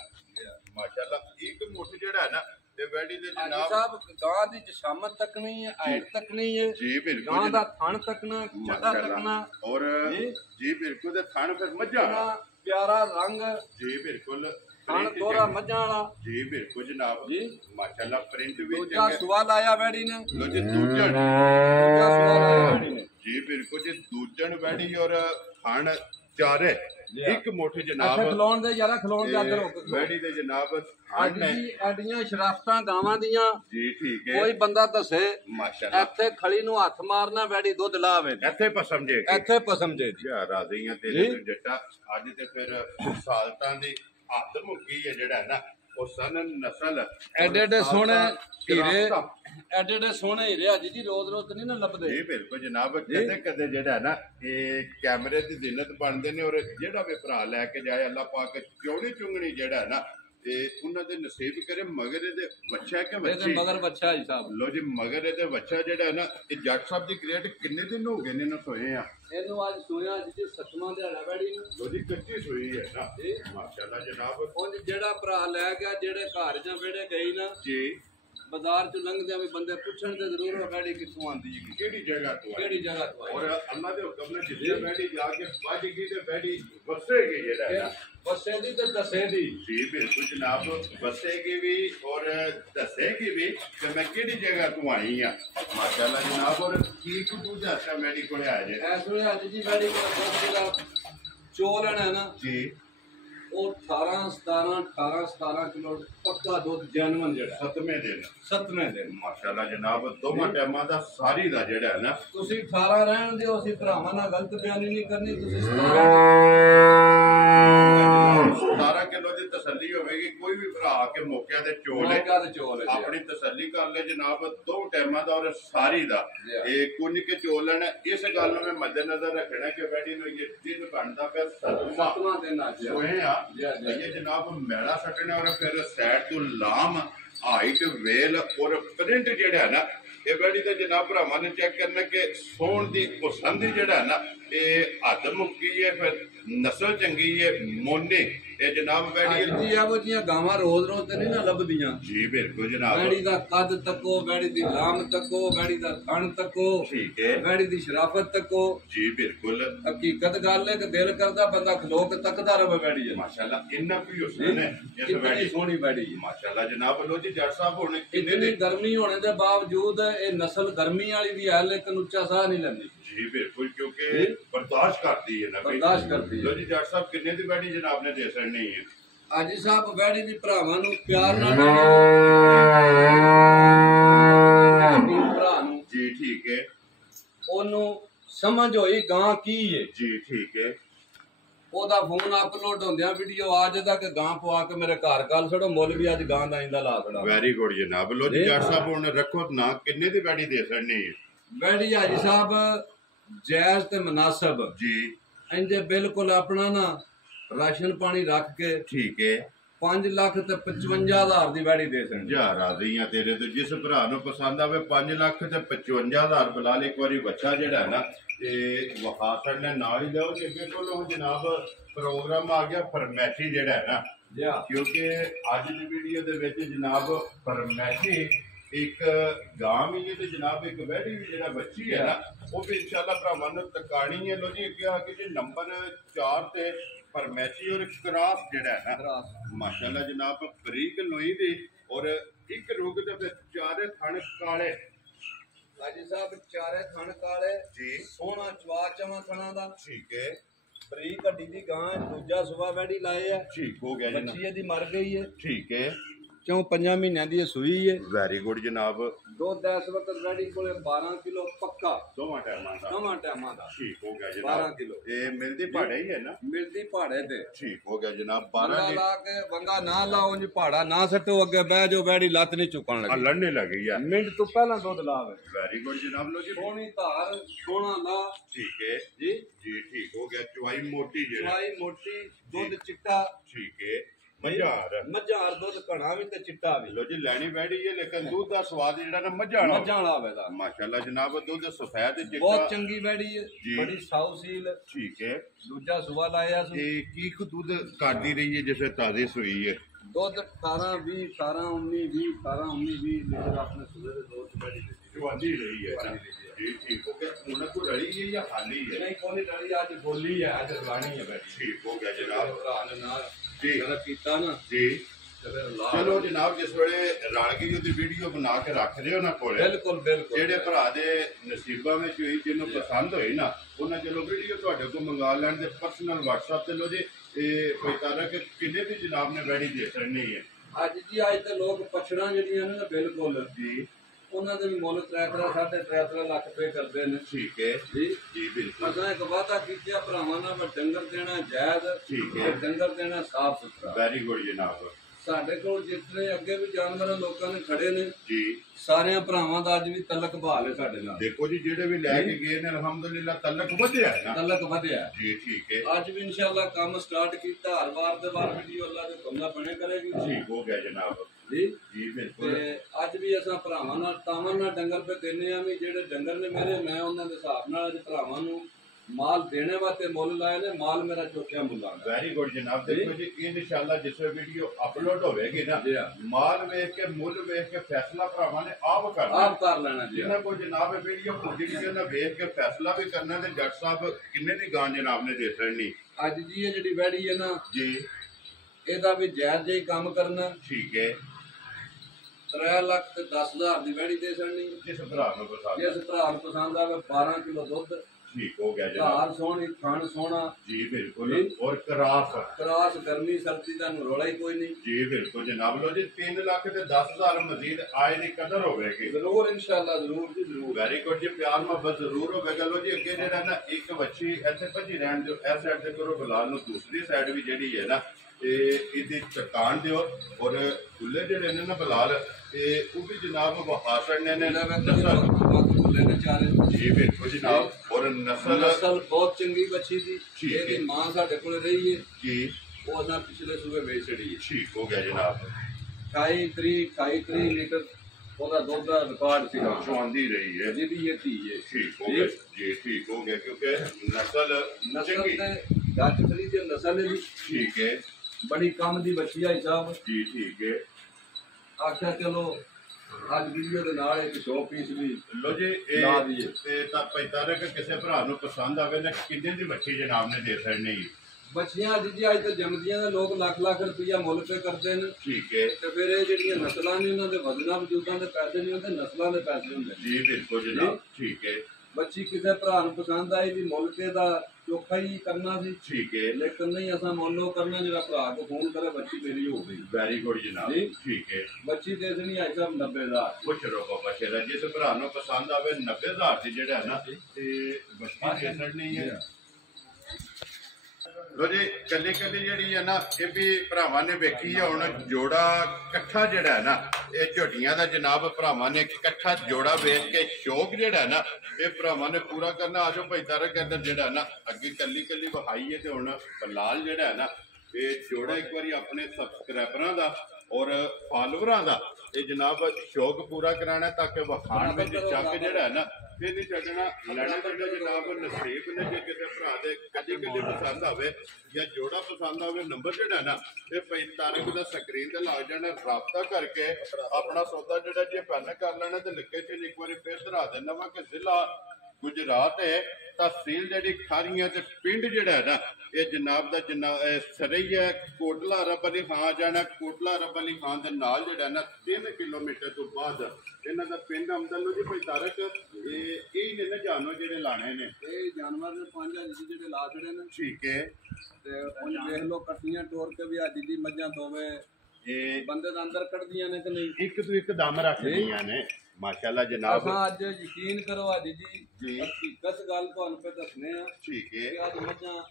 ਮਾਸ਼ਾਅੱਲਾ ਇੱਕ ਮੁੱਠ ਜਿਹੜਾ ਹੈ ਨਾ ਤੇ ਵੈੜੀ ਦੇ ਜਨਾਬ ਸਾਹਿਬ ਗਾਂ ਦੀ ਜਸ਼ਾਮਤ ਤੱਕਣੀ ਹੈ ਹਾਈਟ ਤੱਕਣੀ ਹੈ ਜੀ ਬਿਲਕੁਲ ਗਾਂ ਦਾ ਥਣ ਤੱਕਣਾ ਚੱਡਾ ਤੱਕਣਾ ਔਰ ਜੀ ਬਿਲਕੁਲ ਤੇ ਥਣ ਫਿਰ ਮੱਝਾਂ ਪਿਆਰਾ ਰੰਗ ਜੀ ਬਿਲਕੁਲ ਥਣ ਦੋਰਾ ਮੱਝਾਂ ਵਾਲਾ ਜੀ ਬਿਲਕੁਲ ਜਨਾਬ ਜੀ ਮਾਸ਼ਾਅੱਲਾ ਪ੍ਰਿੰਟ ਵੀ ਦੂਜਾ ਸਵਾਲ ਆਇਆ ਵੈੜੀ ਨੇ ਲੋ ਜੀ ਦੂਜਣ ਸਵਾਲ ਆਇਆ ਵੈੜੀ ਨੇ ਜੀ ਬਿਲਕੁਲ ਜੀ ਦੂਜਣ ਵੈੜੀ ਔਰ ਥਣ ਚਾਰੇ ਇੱਕ ਮੁੱਠ ਜਨਾਬ ਖਲੋਣ ਦੇ ਯਾਰਾ ਖਲੋਣ ਦੇ ਅੰਦਰ ਹੋ ਕੇ ਵੈੜੀ ਦੇ ਜਨਾਬ ਐਡੀਆਂ ਸ਼ਰਾਫਤਾਂ ਗਾਵਾਂ ਦੀਆਂ ਜੀ ਠੀਕ ਹੈ ਕੋਈ ਬੰਦਾ ਦੱਸੇ ਮਾਸ਼ਾਅੱਲਾ ਇੱਥੇ ਖਲੀ ਨੂੰ ਹੱਥ ਮਾਰਨਾ ਵੈੜੀ ਦੁੱਧ ਲਾਵੇ ਇੱਥੇ ਪਸਮ ਜੇ ਇੱਥੇ ਪਸਮ ਜੇ ਯਾ ਰਾਜ਼ੀਆਂ ਤੇਰੇ ਜੱਟਾ ਅੱਜ ਤੇ ਫਿਰ ਸਾਲਤਾਂ ਦੀ ਹੱਥ ਮੁੱਕੀ ਹੈ ਜਿਹੜਾ ਨਾ ਉਹ ਸਨ ਨਸਲ ਐਡੇ ਸੋਹਣੇ ਹੀਰੇ ਐਡੇ ਸੋਹਣੇ ਹੀਰੇ ਅੱਜ ਜੀ ਰੋਜ਼ ਨਹੀਂ ਨਾ ਲੱਭਦੇ ਜੀ ਬਿਲਕੁਲ ਜਨਾਬ ਕਦੇ ਜਿਹੜਾ ਨਾ ਇਹ ਕੈਮਰੇ ਦੀ ਜ਼ਿੰਨਤ ਬਣਦੇ ਨੇ ਔਰ ਜਿਹੜਾ ਵੀ ਭਰਾ ਲੈ ਕੇ ਜਾਏ ਅੱਲਾਹ ਪਾਕ ਚੌੜੀ ਚੁੰਗਣੀ ਜਿਹੜਾ ਨਾ ਤੇ ਉਹਨਾਂ ਦੇ ਨਸੀਬ ਕਰੇ ਮਗਰ ਇਹਦੇ ਬੱਚਾ ਕਿ ਬੱਚੀ ਮਗਰ ਬੱਚਾ ਹੀ ਸਾਹਿਬ ਲੋ ਜੀ ਮਗਰ ਇਹਦੇ ਬੱਚਾ ਜਿਹੜਾ ਨਾ ਇਹ ਜੱਟ ਸਾਹਿਬ ਦੀ ਗ੍ਰੇਡ ਕਿੰਨੇ ਦਿਨ ਹੋ ਗਏ ਨੇ ਨਾ ਸੋਏ ਆ ਇਹਨੂੰ ਅੱਜ ਸੋਇਆ ਜੀ 7ਵਾਂ ਦਿਹਾੜਾ ਵੈੜੀ ਨੂੰ ਲੋ ਜੀ ਕੱਚੀ ਸੋਈ ਹੈ ਨਾ ਮਾਸ਼ਾਅੱਲਾ ਜਨਾਬ ਉਹ ਜਿਹੜਾ ਭਰਾ ਲੈ ਗਿਆ ਜਿਹੜੇ ਘਰ ਜਾਂ ਵਿਹੜੇ ਗਈ ਨਾ ਜੀ ਬਾਜ਼ਾਰ ਚ ਲੰਘਦਿਆਂ ਵੀ ਬੰਦੇ ਪੁੱਛਣ ਤੇ ਜ਼ਰੂਰ ਉਹ ਵੈੜੀ ਕਿੱਥੋਂ ਆਂਦੀ ਹੈ ਕਿਹੜੀ ਜਗ੍ਹਾ ਤੋਂ ਕਿਹੜੀ ਜਗ੍ਹਾ ਤੋਂ ਔਰ ਅੱਲਾਹ ਦੇ ਹੁਕਮ ਨਾਲ ਜਿੱਥੇ ਵੈੜੀ ਜਾ ਕੇ ਵੱਜ ਗਈ ਤੇ ਵੈੜੀ ਵਸੇਗੀ ਜਿਹੜਾ ਹੈ ਵਸੇ ਦੀ ਤੇ ਦੱਸੇ ਦੀ ਜੀ ਬਿਲਕੁਲ ਜਨਾਬ ਵਸੇਗੀ ਵੀ ਔਰ ਦੱਸੇਗੀ ਵੀ ਕਿ ਮੈਂ ਕਿਹੜੀ ਜਗ੍ਹਾ ਤੋਂ ਆਈ ਆ ਮਾਸ਼ਾਅੱਲਾ ਜਨਾਬ ਔਰ ਕੀ ਦੂਜਾ ਅੱਛਾ ਵੈੜੀ ਕੋਲ ਆ ਜੇ ਇਸ ਵੇਲੇ ਅੱਜ ਜੀ ਵੈੜੀ ਕੋਲ ਜਿਹੜਾ ਚੋਲਣ ਹੈ ਨਾ ਜੀ ਉਹ 18 ਕਿਲੋ ਪੱਕਾ ਦੁੱਧ ਜੈਨੂਨ ਜਿਹੜਾ 7ਵੇਂ ਦਿਨ ਮਾਸ਼ਾਅੱਲਾ ਜਨਾਬ ਦੋਵਾਂ ਟਾਈਮਾਂ ਦਾ ਸਾਰੀ ਦਾ ਜਿਹੜਾ ਹੈ ਨਾ ਤੁਸੀਂ 18 ਰਹਿਣ ਦਿਓ ਅਸੀਂ ਭਰਾਵਾਂ ਨਾਲ ਗਲਤ ਬਿਆਨੀ ਨਹੀਂ ਕਰਨੀ ਤੁਸੀਂ 17 ਕਿਲੋ ਦੀ ਤਸੱਲੀ ਹੋਵੇਗੀ ਕੋਈ ਵੀ ਭਰਾ ਆ ਕੇ ਮੌਕਿਆਂ ਤੇ ਚੋਲੇ ਆਪਣੀ ਤਸੱਲੀ ਕਰ ਲੈ ਜਨਾਬ ਦੋ ਟਾਈਮਾਂ ਦਾ ਔਰ ਸਾਰੀ ਦਾ ਇਹ ਕੁੰਨ ਕੇ ਚੋਲਣ ਇਸ ਗੱਲ ਨੂੰ ਮੈਂ ਮੱਦੇਨਜ਼ਰ ਰੱਖਣਾ ਕਿ ਬੈਡੀ ਨੂੰ ਇਹ ਦਿਨ ਬਣਦਾ ਪਿਆ 7ਵਾਂ ਦਿਨ ਅੱਜ ਹੋਏ ਆ ਇਹ ਜਨਾਬ ਮੈਲਾ ਸੱਟਣਾ ਔਰ ਫਿਰ ਸਾਈਡ ਤੋਂ ਲਾਮ ਹਾਈਟ ਵੇਲ ਔਰ ਪ੍ਰਿੰਟ ਜਿਹੜਾ ਹੈ ਨਾ ਇਹ ਵੈੜੀ ਤਾਂ ਜਨਾਬ ਭਰਾਵਾਂ ਨੇ ਚੈੱਕ ਕਰਨਾ ਕਿ ਸੋਹਣ ਦੀ ਪਸੰਦ ਹੀ ਜਿਹੜਾ ਨਾ ਇਹ ਹੱਦ ਮੁੱਕੀ ਹੈ, ਫਿਰ ਨਸਲ ਚੰਗੀ ਹੈ, ਮੋਨੇ ਇਹ ਜਨਾਬ ਵੈੜੀ ਜੀ ਇਹੋ ਜਿਹੀਆਂ ਗਾਵਾਂ ਰੋਜ਼ ਰੋਜ਼ ਤੇ ਨਹੀਂ ਨਾ ਲੱਭਦੀਆਂ ਜੀ। ਬਿਲਕੁਲ ਜਨਾਬ। ਵੈੜੀ ਦਾ ਕੱਦ ਤੱਕੋ, ਵੈੜੀ ਦੀ ਲਾਮ ਤੱਕੋ, ਵੈੜੀ ਦਾ ਥਣ ਤੱਕੋ, ਠੀਕ ਹੈ ਵੈੜੀ ਦੀ ਸ਼ਰਾਫਤ ਤੱਕੋ। ਜੀ ਬਿਲਕੁਲ ਹਕੀਕਤ ਗੱਲ ਹੈ ਕਿ ਦਿਲ ਕਰਦਾ ਬੰਦਾ ਖਲੋ ਕੇ ਤੱਕਦਾ ਰਹੇ ਵੈੜੀ। ਮਾਸ਼ਾਅੱਲਾ ਇੰਨਾ ਕੋਈ ਹੁਸਨ ਹੈ ਇਸ ਕਿੰਨੀ ਵੈੜੀ। ਸੋਹਣੀ ਵੈੜੀ ਹੈ ਮਾਸ਼ਾਅੱਲਾ ਜਨਾਬ। ਲੋ ਜੀ ਜੱਟ ਸਾਹਿਬ ਹੁਣ ਇਤਨੀ ਗਰਮੀ ਹੋਣੇ ਦੇ ਬਾਵਜੂਦ ਇਹ ਨਸਲ ਗਰਮੀ ਵਾਲੀ ਵੀ ਹੈ, ਲੇਕਿਨ ਉੱਚਾ ਸਾਹ ਨਹੀਂ ਲੈਂਦੀ ਜੀ। ਬਿਲਕੁਲ ਕਿਉਂਕਿ ਬਰਦਾਸ਼ਤ ਕਰਦੀ ਹੈ ਨਾ, ਬਰਦਾਸ਼ਤ ਕਰਦੀ ਹੈ। ਲੋ ਜੀ ਜੱਟ ਸਾਹਿਬ ਕਿੰਨੇ ਦੀ ਵੈੜੀ ਜਨਾਬ ਨੇ ਦੇ ਸਕਣੀ ਹੈ? ਅੱਜ ਸਾਹਿਬ ਵੈੜੀ ਦੀ ਭਰਾਵਾਂ ਨੂੰ ਪਿਆਰ ਨਾਲ ਭਰਾ ਨੂੰ ਜੀ ਠੀਕ ਹੈ। ਉਹਨੂੰ ਸਮਝ ਹੋਈ ਗਾਂ ਕੀ ਹੈ ਜੀ ਠੀਕ ਹੈ। ਉਹਦਾ ਫੋਨ ਅਪਲੋਡ ਹੁੰਦਿਆਂ ਵੀਡੀਓ ਆ ਜਾਂਦਾ ਕਿ ਗਾਂ ਪਵਾ ਕੇ ਮੇਰੇ ਘਰ ਗੱਲ ਛੜੋ, ਮੁੱਲ ਵੀ ਅੱਜ ਗਾਂ ਦਾ ਇੰਦਾ ਲਾ ਛੜਾ। ਵੈਰੀ ਗੁੱਡ ਜਨਾਬ। ਲੋ ਜੀ ਜੱਟ ਸਾਹਿਬ ਹੁਣ ਰੱਖੋ ਨਾ ਕਿੰਨੇ ਦੀ ਵੈੜੀ ਦੇ ਸਕਣੀ ਹੈ? ਵੈੜੀ ਹਾਜੀ ਸਾਹਿਬ ਜਾਇਜ਼ ਤੇ ਮੁਨਾਸਬ ਜੀ। ਇੰਜੇ ਬਿਲਕੁਲ ਆਪਣਾ ਨਾ ਰਾਸ਼ਨ ਪਾਣੀ ਰੱਖ ਕੇ ਠੀਕ ਹੈ। 5,55,000 ਦੀ ਵੈੜੀ ਦੇ ਸਕਣੀ। ਜਾ ਰਾਜ਼ੀ ਆ ਤੇਰੇ ਤੋਂ। ਜਿਸ ਭਰਾ ਨੂੰ ਪਸੰਦ ਆਵੇ 5,55,000 ਬਲਾਲ ਇੱਕ ਵਾਰੀ ਬੱਚਾ ਜਿਹੜਾ ਹੈ ਨਾ ਤੇ ਵਖਾ ਛੱਡਨੇ ਨਾਲ ਹੀ ਜਾਓ। ਤੇ ਬਿਲਕੁਲ ਉਹ ਜਨਾਬ ਪ੍ਰੋਗਰਾਮ ਆ ਗਿਆ ਫਰਮੈਸ਼ੀ ਜਿਹੜਾ ਹੈ ਨਾ, ਕਿਉਂਕਿ ਅੱਜ ਦੀ ਵੀਡੀਓ ਦੇ ਵਿੱਚ ਜਨਾਬ ਫਰਮੈਸ਼ੀ ਇੱਕ ਗਾਂ ਵੀ ਹੈ ਤੇ ਜਨਾਬ ਇੱਕ ਵੈੜੀ ਵੀ ਜਿਹੜਾ ਬੱਚੀ ਹੈ ਨਾ ਉਹ ਵੀ ਇਨਸ਼ਾਅੱਲਾ ਭਰਾਵਾਂ ਨੂੰ ਤਕਾਣੀ ਹੈ। ਲੋ ਜੀ ਅੱਗੇ ਆ ਕੇ ਜੀ ਨੰਬਰ 4 ਤੇ ਫਰਮੈਸ਼ੀ ਔਰ ਕ੍ਰਾਸ ਜਿਹੜਾ ਹੈ ਨਾ ਮਾਸ਼ਾਅੱਲਾ ਜਨਾਬ ਬਰੀਕ ਲੋਈ ਦੀ ਔਰ ਇੱਕ ਰੁਗ ਦੇ ਵਿੱਚ ਚਾਰੇ ਥਣ ਕਾਲੇ। ਹਾਜੀ ਸਾਹਿਬ ਚਾਰੇ ਥਣ ਕਾਲੇ ਜੀ। ਸੋਹਣਾ ਚਵਾ ਚਵਾ ਥਣਾ ਦਾ। ਠੀਕ ਹੈ। ਬਰੀਕ ਹੱਡੀ ਦੀ ਗਾਂ, ਦੂਜਾ ਸੁਬਾ ਵੈੜੀ ਲਾਏ ਆ। ਠੀਕ ਹੋ ਗਿਆ ਬੱਚੀ ਇਹਦੀ ਮਰ ਗਈ ਹੈ। ਠੀਕ ਹੈ। ਕਿਉਂ 5 ਮਹੀਨਿਆਂ ਦੀ ਇਹ ਸੂਈ ਹੈ। ਵੈਰੀ ਗੁੱਡ ਜਨਾਬ। ਦੁੱਧ ਇਸ ਵਕਤ ਵੈੜੀ ਕੋਲੇ 12 ਕਿਲੋ ਪੱਕਾ ਦੋਵਾਂ ਟਾਈਮਾਂ ਦਾ। ਦੋਵਾਂ ਟਾਈਮਾਂ ਦਾ। ਠੀਕ ਹੋ ਗਿਆ 12 ਜਨਾਬ। ਕਿਲੋ ਇਹ ਮਿਲਦੀ ਪਹਾੜੇ ਹੀ ਹੈ ਨਾ? ਮਿਲਦੀ ਪਹਾੜੇ ਤੇ। ਠੀਕ ਹੋ ਗਿਆ ਜਨਾਬ। ਵੰਗਾ 12 ਲਾ ਕੇ ਵੰਗਾ ਨਾ ਲਾਓ ਜੀ, ਪਹਾੜਾ ਨਾ ਸੱਟੋ, ਅੱਗੇ ਬਹਿ ਜਾਓ, ਵੈੜੀ ਲੱਤ ਨਹੀਂ ਚੁੱਕਣ ਲੱਗੀ। ਲੜਨੇ ਲੱਗੀ ਆ। ਮਿੰਟ ਤੋਂ ਪਹਿਲਾਂ ਦੁੱਧ ਲਾਵੇ। ਵੈਰੀ ਗੁੱਡ ਜਨਾਬ। ਲੋ ਜੀ ਸੋਹਣੀ ਧਾਰ, ਸੋਹਣਾ ਲਾ। ਠੀਕ ਹੈ ਜੀ ਜੀ। ਠੀਕ ਹੋ ਗਿਆ। ਚਵਾਈ ਮੋਟੀ ਜਿਹੜਾ। ਚਵਾਈ ਮੋਟੀ, ਦੁੱਧ ਚਿੱਟਾ। ਠੀਕ ਹੈ। ਮੱਝਾਰ ਦੁੱਧ ਘਣਾ ਵੀ ਤੇ ਚਿੱਟਾ ਵੀ। ਲੋ ਜੀ ਲੈਣੀ ਬੈਠੀ ਹੈ ਲੇਕਿਨ ਦੁੱਧ ਦਾ ਸਵਾਦ ਜਿਹੜਾ ਨਾ ਮੱਝਾਂ ਵਾਲਾ ਹੋਵੇ ਦਾ। ਮਾਸ਼ਾਅੱਲਾ ਜਨਾਬ ਦੁੱਧ ਸਫੈਦ ਚਿੱਟਾ ਬਹੁਤ ਚੰਗੀ ਬੈੜੀ ਹੈ, ਬੜੀ ਸਾਊ ਸੀਲ। ਠੀਕ ਹੈ। ਦੂਜਾ ਸੁਬਾ ਲਾਇਆ ਸੀ। ਇਹ ਕੀ ਕੁ ਦੁੱਧ ਕਰਦੀ ਰਹੀ ਹੈ ਜਿਵੇਂ ਤਾਜ਼ੀ ਸੂਈ ਹੈ? ਦੁੱਧ 18 20 18 19 20 18 19 20 ਲੀਟਰ ਆਪਣੇ ਸੂਬੇ ਦੇ ਦੋ ਬੈੜੀ ਦੇ ਚਵਾਦੀ ਰਹੀ ਹੈ ਜੀ। ਠੀਕ ਹੋ ਗਿਆ। ਉਹਨਾਂ ਕੋ ਰਲੀ ਹੈ ਜਾਂ ਖਾਲੀ ਹੈ? ਨਹੀਂ ਕੋਈ ਰਲੀ, ਅੱਜ ਬੋਲੀ ਹੈ, ਅੱਜ ਰਲਾਣੀ ਹੈ ਬੈੜੀ। ਠੀਕ ਹੋ ਗਿਆ ਜਨਾਬ। ਭਰਾ ਨੇ ਨਾਲ ਜੀ ਕੀਤਾ ਨਾ ਜੀ। ਤੇ ਫਿਰ ਲਾ ਚਲੋ ਜਨਾਬ ਜਿਸ ਵੇਲੇ ਰਲ ਗਈ ਉਹਦੀ ਵੀਡੀਓ ਬਣਾ ਕੇ ਰੱਖ ਦਿਓ ਉਹਨਾਂ ਕੋਲੇ। ਬਿਲਕੁਲ ਬਿਲਕੁਲ। ਜਿਹੜੇ ਭਰਾ ਦੇ ਨਸੀਬਾਂ ਵਿੱਚ ਹੋਈ ਜਿਹਨੂੰ ਪਸੰਦ ਹੋਈ ਨਾ ਉਹਨਾਂ ਚਲੋ ਵੀਡੀਓ ਤੁਹਾਡੇ ਕੋਲ ਮੰਗਾ ਲੈਣ ਦੇ ਪਰਸਨਲ WhatsApp ਤੇ। ਲੋ ਜੀ ਇਹ ਕੋਈ ਤਰ੍ਹਾਂ ਕਿ ਕਿੰਨੇ ਦੀ ਜਨਾਬ ਨੇ ਵੈੜੀ ਦੇ ਸਕਣੀ ਹੈ? ਅੱਜ ਜੀ ਅੱਜ ਤੇ ਲੋਕ ਪਛੜਾਂ ਜਿਹੜੀਆਂ ਨੇ ਬਿਲਕੁਲ ਜੀ ਉਹਨਾਂ ਦੇ ਵੀ ਮੁੱਲ 3.5 ਲੱਖ ਰੁਪਏ ਕਰਦੇ ਨੇ। ਠੀਕ ਹੈ ਜੀ ਜੀ ਬਿਲਕੁਲ। ਅਸਾਂ ਇੱਕ ਵਾਅਦਾ ਕੀਤਾ ਭਰਾਵਾਂ ਨਾਲ, ਡੰਗਰ ਦੇਣਾ ਜਾਇਜ਼। ਠੀਕ ਹੈ। ਡੰਗਰ ਦੇਣਾ ਸਾਫ ਸੁਥਰਾ। ਵੈਰੀ ਗੁੱਡ ਜਨਾਬ। ਸਾਡੇ ਕੋਲ ਜਿਤਨੇ ਅੱਗੇ ਵੀ ਜਾਨਵਰ ਲੋਕਾਂ ਨੇ ਖੜੇ ਨੇ ਜੀ ਸਾਰਿਆਂ ਭਰਾਵਾਂ ਦਾ ਅੱਜ ਵੀ ਤਲਕ ਬਹਾਲ ਹੈ ਸਾਡੇ ਨਾਲ। ਦੇਖੋ ਜੀ ਜਿਹੜੇ ਵੀ ਲੈ ਕੇ ਗਏ ਨੇ ਅਲਹਮਦੁਲਿਲਾ ਤਲਕ ਵਧਿਆ ਹੈ ਨਾ। ਤਲਕ ਵਧਿਆ ਜੀ ਠੀਕ ਹੈ। ਅੱਜ ਵੀ ਇਨਸ਼ਾਅੱਲਾ ਕੰਮ ਸਟਾਰਟ ਕੀਤਾ। ਹਰ ਵਾਰ ਦੇ ਵਾਰ ਵੀਡੀਓ ਅੱਲਾ ਦੇ ਬੰਦਾ ਬਣੇ ਕਰੇਗੀ। ਠੀਕ ਹੋ ਗਿਆ ਜਨਾਬ। ਜੀ ਜੀ ਬਿਲਕੁਲ। ਤੇ ਅੱਜ ਵੀ ਅਸਾਂ ਭਰਾਵਾਂ ਨਾਲ ਤਾਵਾਂ ਨਾਲ ਡੰਗਰ ਪੇ ਦਿੰਨੇ ਆ ਵੀ ਜਿਹੜੇ ਡੰਗਰ ਨੇ ਮੇਰੇ, ਮੈਂ ਉਹਨਾਂ ਦੇ ਹਿਸਾਬ ਨਾਲ ਅੱਜ ਭਰਾਵਾਂ ਨੂੰ ਮਾਲ ਦੇਣੇ ਵਾਸਤੇ ਮੁੱਲ ਲਾਏ ਨੇ। ਮਾਲ ਮੇਰਾ ਚੁੱਕਿਆ ਮੁੱਲਾਂ ਦਾ। ਵੈਰੀ ਗੁੱਡ ਜਨਾਬ। ਦੇਖੋ ਜੀ ਇਨਸ਼ਾਅੱਲਾ ਜਿਸ ਵੇ ਵੀਡੀਓ ਅਪਲੋਡ ਹੋਵੇਗੀ ਨਾ ਮਾਲ ਵੇਖ ਕੇ ਮੁੱਲ ਵੇਖ ਕੇ ਫੈਸਲਾ ਭਰਾਵਾਂ ਨੇ ਆਪ ਕਰਨਾ। ਆਪ ਕਰ ਲੈਣਾ ਜੀ। ਜਿਹਨਾਂ ਕੋਲ ਜਨਾਬ ਵੀਡੀਓ ਪੁੱਜੀ ਨਹੀਂ ਉਹਨਾਂ ਵੇਖ ਕੇ ਫੈਸਲਾ ਵੀ ਕਰਨਾ ਤੇ ਜੱਟ ਸਾਹਿਬ ਕਿੰਨੇ ਦੀ ਗਾਂ ਜਨਾਬ ਨੇ ਦੇ ਸਕਣੀ? ਅੱਜ ਜੀ ਇਹ ਜਿਹੜੀ ਵੈੜੀ ਹੈ ਨਾ ਜੀ ਇਹਦਾ ਵੀ ਜਾਇਜ਼ ਜਿਹਾ ਕੰਮ ਕਰਨਾ। ਠੀਕ ਹੈ। 3,10,000 ਦੀ ਵੈੜੀ ਦੇ ਸਕਣੀ। ਜਿਸ ਭਰਾ ਨੂੰ ਪਸੰਦ ਜਿਸ ਭਰਾ ਨੂੰ ਪਸੰਦ ਆਵੇ 12 ਕਿਲੋ ਦੁੱਧ। ਠੀਕ ਹੋ ਗਿਆ ਜਨਾਬ। ਧਾਰ ਸੋਹਣੀ, ਖਾਣ ਸੋਹਣਾ। ਜੀ ਬਿਲਕੁਲ। ਔਰ ਕਰਾਸ ਗਰਮੀ ਸਰਦੀ ਦਾ ਰੌਲਾ ਹੀ ਕੋਈ ਨਹੀਂ। ਜੀ ਬਿਲਕੁਲ ਜਨਾਬ। ਲੋ ਜੀ 3,10,000 ਮਜ਼ੀਦ ਆਏ ਦੀ ਕਦਰ ਹੋਵੇਗੀ ਜ਼ਰੂਰ ਇਨਸ਼ਾਅੱਲਾ। ਜ਼ਰੂਰ ਜੀ ਜ਼ਰੂਰ। ਵੈਰੀ ਗੁੱਡ ਜੀ। ਪਿਆਰ ਮੁਹੱਬਤ ਜ਼ਰੂਰ ਹੋਵੇਗਾ। ਲੋ ਜੀ ਅੱਗੇ ਜਿਹੜਾ ਨਾ ਇੱਕ ਵੱਛੀ ਇੱਥੇ ਭੱਜੀ ਰਹਿਣ ਦਿਓ। ਇਸ ਸਾਈਡ ਤੇ ਕਰੋ ਬਲਾਲ ਨੂੰ, ਦੂਸਰੀ ਸਾਈਡ ਵੀ ਜਿਹੜੀ ਹੈ ਨਾ ਇਹਦੀ ਚਟਾਨ ਦਿਓ। ਔਰ ਖੁੱਲੇ ਜਿਹੜੇ ਨੇ ਨਾ ਬਲਾਲ ਤੇ ਉਹ ਵੀ ਜਨਾਬ ਵਹਾ ਛੱਡਨੇ ਨੇ ਜੀ ਬਿਲਕੁਲ ਜਨਾਬ। ਔਰ ਨਸਲ ਬਹੁਤ ਚੰਗੀ ਬੱਚੀ ਦੀ। ਇਹਦੀ ਮਾਂ ਸਾਡੇ ਕੋਲ ਰਹੀ ਹੈ ਜੀ। ਉਹ ਅਸਾਂ ਪਿਛਲੇ ਸੂਬੇ ਵੇਚ ਛੜੀ ਹੈ। ਠੀਕ ਹੋ ਗਿਆ ਜਨਾਬ। 28 30 ਲੀਟਰ ਉਹਦਾ ਦੁੱਧ ਦਾ ਰਿਕਾਰਡ ਸੀਗਾ ਆਉਂਦੀ ਰਹੀ ਹੈ ਜਿਹਦੀ ਇਹ ਧੀ ਹੈ ਠੀਕ ਹੋ ਗਿਆ ਜੀ ਠੀਕ ਹੋ ਗਿਆ ਕਿਉਂਕਿ ਨਸਲ ਨਸਲ ਤੇ ਗੱਜ ਫਰੀ ਦੀ ਨਸਲ ਹੈ ਜੀ ਠੀਕ ਹੈ ਬੜੀ ਕੰਮ ਦੀ ਬੱਚੀ ਆਈ ਸਾਹਿਬ ਜੀ ਠੀਕ ਹੈ ਆਖਿਆ ਚਲੋ ਅੱਜ ਵੀਡੀਓ ਦੇ ਨਾਲ ਇੱਕ ਸ਼ੋ ਪੀਸ ਵੀ ਲੋ ਜੀ ਲਾ ਦਈਏ ਤੇ ਤਾਂ ਪੈਂਦਾ ਕਿ ਕਿਸੇ ਭਰਾ ਨੂੰ ਪਸੰਦ ਆਵੇ ਨਾ ਕਿੰਨੇ ਦੀ ਬੱਚੀ ਜਨਾਬ ਨੇ ਦੇ ਸਕਣੀ ਬੱਚੀਆਂ ਅੱਜ ਜੀ ਅੱਜ ਤਾਂ ਜੰਮਦੀਆਂ ਦੇ ਲੋਕ ਲੱਖ ਲੱਖ ਰੁਪਈਆ ਮੁੱਲ ਤੇ ਕਰਦੇ ਨੇ ਠੀਕ ਹੈ ਤੇ ਫਿਰ ਇਹ ਜਿਹੜੀਆਂ ਨਸਲਾਂ ਨੇ ਉਹਨਾਂ ਦੇ ਵਜਨਾਂ ਵਜੂਦਾਂ ਦੇ ਪੈਸੇ ਨਹੀਂ ਹੁੰਦੇ ਨਸਲਾਂ ਦੇ ਪੈਸੇ ਹੁੰਦੇ ਜੀ ਬਿਲਕੁਲ ਜਨਾਬ ਠੀਕ ਹੈ ਬੱਚੀ ਕਿਸੇ ਭਰਾ ਨੂੰ ਪਸੰਦ ਆਈ ਵੀ ਮੁੱਲ ਤੇ ਦਾ ਚੋਖਾ ਹੀ ਕਰਨਾ ਸੀ ਠੀਕ ਹੈ ਲੇਕਿਨ ਨਹੀਂ ਅਸਾਂ ਮੁੱਲੋਂ ਕਰਨਾ ਜਿਹੜਾ ਭਰਾ ਕੋ ਫੋਨ ਕਰੇ ਬੱਚੀ ਮੇਰੀ ਹੋ ਗਈ ਵੈਰੀ ਗੁੱਡ ਜਨਾਬ ਜੀ। ਠੀਕ ਹੈ ਬੱਚੀ ਦੇ ਦੇਣੀ ਆਈ ਸਾਹਿਬ 90,000 ਪੁੱਛ ਲੋ ਬਾਬਾ ਸ਼ੇਰਾ ਜਿਸ ਭਰਾ ਨੂੰ ਪਸੰਦ ਆਵੇ 90,000 ਦੀ ਜਿਹੜਾ ਹੈ ਨਾ ਤੇ ਬੱਚੀ ਦੇ ਸਕਣੀ ਹੈ ਲੋ ਜੀ ਕੱਲੀ ਕੱਲੀ ਜਿਹੜੀ ਹੈ ਨਾ ਇਹ ਵੀ ਭਰਾਵਾਂ ਨੇ ਵੇਖੀ ਹੈ ਹੁਣ ਜੋੜਾ ਇਕੱਠਾ ਜਿਹੜਾ ਹੈ ਨਾ ਇਹ ਝੋਟੀਆਂ ਦਾ ਜਨਾਬ ਭਰਾਵਾਂ ਨੇ ਇਕੱਠਾ ਜੋੜਾ ਵੇਚ ਕੇ ਸ਼ੌਕ ਜਿਹੜਾ ਹੈ ਨਾ ਇਹ ਭਰਾਵਾਂ ਨੇ ਪੂਰਾ ਕਰਨਾ ਆਜੋ ਭਾਈ ਤਾਰਕ ਅੰਦਰ ਜਿਹੜਾ ਨਾ ਅੱਗੇ ਕੱਲੀ ਕੱਲੀ ਵਹਾਈ ਹੈ ਤੇ ਹੁਣ ਬਲਾਲ ਜਿਹੜਾ ਹੈ ਨਾ ਇਹ ਜੋੜਾ ਇੱਕ ਵਾਰੀ ਆਪਣੇ ਸਬਸਕ੍ਰਾਈਬਰਾਂ ਦਾ ਔਰ ਫਾਲੋਵਰਾਂ ਦਾ ਇਹ ਜਨਾਬ ਸ਼ੌਕ ਪੂਰਾ ਕਰਾਣਾ ਤਾਂ ਕਿ ਵਖਾਣ ਵਿੱਚ ਚੱਕ ਜਿਹੜਾ ਹੈ ਨਾ ਇਹ ਨਹੀਂ ਛੱਡਣਾ ਲੈਣਾ ਜਿਹੜਾ ਜਨਾਬ ਨਸੀਬ ਨੇ ਜੇ ਕਿਸੇ ਭਰਾ ਦੇ ਕਦੀ ਕਦੀ ਪਸੰਦ ਆਵੇ ਜਾਂ ਜੋੜਾ ਪਸੰਦ ਆਵੇ ਨੰਬਰ ਜਿਹੜਾ ਨਾ ਇਹ ਭਾਈ ਤਾਰਕ ਦਾ ਸਕਰੀਨ ਤੇ ਲਾ ਜਾਣਾ ਰਾਬਤਾ ਕਰਕੇ ਆਪਣਾ ਸੌਦਾ ਜਿਹੜਾ ਜੇ ਪੈਨ ਕਰ ਲੈਣਾ ਤੇ ਲਿਖੇ ਚ ਇੱਕ ਵਾਰੀ ਫਿਰ ਧਰਾ ਦੇਣਾ ਵਾ ਕਿ ਜ਼ਿਲ੍ਹਾ ਗੁਜਰਾਤ ਹੈ ਤਹਿਸੀਲ ਜਿਹੜੀ ਖਾਰੀਆਂ ਤੇ ਪਿੰਡ ਜਿਹੜਾ ਹੈ ਨਾ ਇਹ ਜਨਾਬ ਦਾ ਸਰਈ ਹੈ ਕੋਟਲਾ ਰੱਬ ਅਲੀ ਖਾਂ ਜਾਣਾ ਕੋਟਲਾ ਰੱਬ ਅਲੀ ਖਾਂ ਦੇ ਨਾਲ ਜਿਹੜਾ ਨਾ 3 ਕਿਲੋਮੀਟਰ ਤੋਂ ਬਾਅਦ ਇਹਨਾਂ ਦਾ ਪਿੰਡ ਆਮਦਨ ਨੂੰ ਜੀ ਭਾਈ ਤਾਰਕ ਇਹ ਨੇ ਨਾ ਜਾਨੋ ਜਿਹੜੇ ਲਾਣੇ ਨੇ ਇਹ ਜਾਨਵਰ ਨੇ 5 ਅੱਜ ਜਿਹੜੇ ਲਾ ਛੜੇ ਨੇ ਠੀਕ ਹੈ ਤੇ ਉਹ ਵੇਖ ਲੋ ਕੱਟੀਆਂ ਟੋਰ ਕੇ ਵੀ ਅੱਜ ਦੀ ਮੱਝਾਂ ਦੋਵੇਂ ਇਹ ਬੰਦੇ ਦਾ ਅੰਦਰ ਕੱਢਦੀਆਂ ਨੇ ਕਿ ਨਹੀਂ ਇੱਕ ਤੋਂ ਇੱਕ ਦਮ ਰੱਖਦੀਆਂ ਨੇ ਮਾਸ਼ਾਅੱਲਾ ਜਨਾਬ ਅਸਾਂ ਅੱਜ ਯਕੀਨ ਕਰੋ ਅੱਜ ਜੀ ਹਕੀਕਤ ਗੱਲ ਤੁਹਾਨੂੰ ਪੇ ਦੱਸਨੇ ਆ ਠੀਕ ਹੈ ਕਿ ਅੱਜ ਮੱਝਾਂ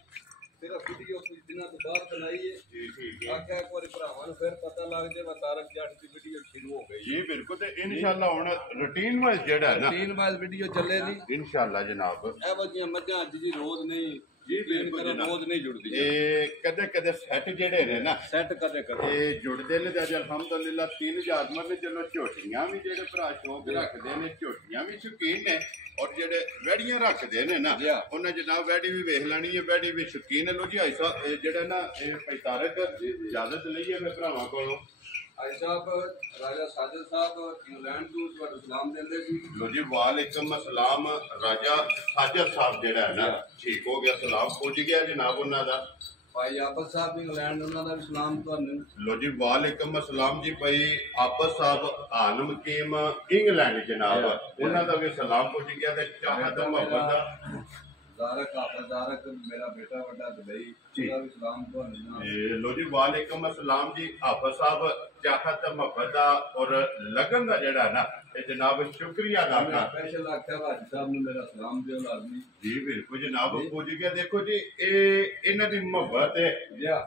ਸਿਰਫ ਵੀਡੀਓ ਕੁਝ ਦਿਨਾਂ ਤੋਂ ਬਾਅਦ ਬਣਾਈ ਹੈ ਜੀ ਠੀਕ ਹੈ ਆਖਿਆ ਇੱਕ ਵਾਰੀ ਭਰਾਵਾਂ ਨੂੰ ਫਿਰ ਪਤਾ ਲੱਗ ਜਾਵੇ ਤਾਰਕ ਜੱਟ ਦੀ ਵੀਡੀਓ ਸ਼ੁਰੂ ਹੋ ਗਈ ਜੀ ਬਿਲਕੁਲ ਤੇ ਇਨਸ਼ਾਅੱਲਾ ਹੁਣ ਰੂਟੀਨ ਵਾਈਜ਼ ਜਿਹੜਾ ਹੈ ਨਾ 3 ਮਾਈਲ ਵੀਡੀਓ ਚੱਲੇਗੀ ਇਨਸ਼ਾਅੱਲਾ ਜਨਾਬ ਇਹੋ ਜਿਹੀਆਂ ਮੱਝਾਂ ਅੱਜ ਜੀ ਰੋਜ਼ ਨਹੀਂ ਜੀ ਬਿਲਕੁਲ ਰੋਜ਼ ਨਹੀਂ ਜੁੜਦੀ ਇਹ ਕਦੇ ਕਦੇ ਸੈੱਟ ਜਿਹੜੇ ਨੇ ਨਾ ਸੈੱਟ ਕਦੇ ਕਦੇ ਇਹ ਜੁੜਦੇ ਨੇ ਤੇ ਅੱਜ ਅਲਹਮਦੁਲਿਲਾ 3 ਜਾਦਮਰ ਨੇ ਚਲੋ ਝੋਟੀਆਂ ਵੀ ਜਿਹੜੇ ਭਰਾ ਸ਼ੌਕ ਰੱਖਦੇ ਨੇ ਝੋਟੀਆਂ ਵੀ ਸ਼ੌਕੀਨ ਨੇ ਔਰ ਜਿਹੜੇ ਵੈੜੀਆਂ ਰੱਖਦੇ ਨੇ ਨਾ ਉਹਨਾਂ ਜਨਾਬ ਵੈੜੀ ਵੀ ਵੇਖ ਲੈਣੀ ਹੈ ਵੈੜੀ ਵੀ ਸ਼ੌਕੀਨ ਹੈ ਲੋ ਜੀ ਆਇਸਾ ਜਿਹੜਾ ਨਾ ਇਹ ਪੈਤਾਰਕ ਇਜਾਜ਼ਤ ਲਈ ਹੈ ਮੇਰੇ ਭਰਾਵਾਂ ਕੋਲੋਂ ਆਈ ਸਾਹਿਬ ਰਾਜਾ ਸਾਜਦ ਸਾਹਿਬ ਇੰਗਲੈਂਡ ਤੋਂ ਤੁਹਾਨੂੰ ਸਲਾਮ ਦਿੰਦੇ ਸੀ ਲੋ ਜੀ ਵਾਲੇਕਮ ਅਸਲਾਮ ਰਾਜਾ ਸਾਜਦ ਸਾਹਿਬ ਜਿਹੜਾ ਹੈ ਨਾ ਠੀਕ ਹੋ ਗਿਆ ਸਲਾਮ ਪਹੁੰਚ ਗਿਆ ਜਨਾਬ ਉਹਨਾਂ ਦਾ ਭਾਈ ਆਪਸ ਸਾਹਿਬ ਇੰਗਲੈਂਡ ਉਹਨਾਂ ਦਾ ਵੀ ਸਲਾਮ ਤੁਹਾਨੂੰ ਲੋ ਜੀ ਵਾਲੇਕਮ ਅਸਲਾਮ ਜੀ ਭਾਈ ਆਪਸ ਸਾਹਿਬ ਆਲਮ ਕੀਮ ਇੰਗਲੈਂਡ ਜਨਾਬ ਉਹਨਾਂ ਦਾ ਵੀ ਸਲਾਮ ਪਹੁੰਚ ਗਿਆ ਤੇ ਚਾਹਤ ਮੁਹੱਬਤ ਦਾ ਜ਼ਾਰਕ ਆਪਸ ਜ਼ਾਰਕ ਮੇਰਾ ਬੇਟਾ ਵੱਡਾ ਦੁਬਈ ਉਹਦਾ ਵੀ ਸਲਾਮ ਤੁਹਾਨੂੰ ਲੋ ਜੀ ਵਾਲੇਕਮ ਅਸਲਾਮ ਜੀ ਆਪਸ ਸਾਹਿਬ ਚਾਹਤ ਮੁਹੱਬਤ ਦਾ ਔਰ ਲਗਨ ਦਾ ਜਿਹੜਾ ਨਾ ਇਹ ਜਨਾਬ ਸ਼ੁਕਰੀਆ ਅਦਾ ਕਰਦਾ ਸਪੈਸ਼ਲ ਆਖਿਆ ਭਾਜੀ ਸਾਹਿਬ ਨੂੰ ਮੇਰਾ ਸਲਾਮ ਦਿਓ ਲਾਜ਼ਮੀ ਜੀ ਬਿਲਕੁਲ ਜਨਾਬ ਪੁੱਜ ਗਿਆ ਦੇਖੋ ਜੀ ਇਹ ਇਹਨਾਂ ਦੀ ਮੁਹੱਬਤ ਹੈ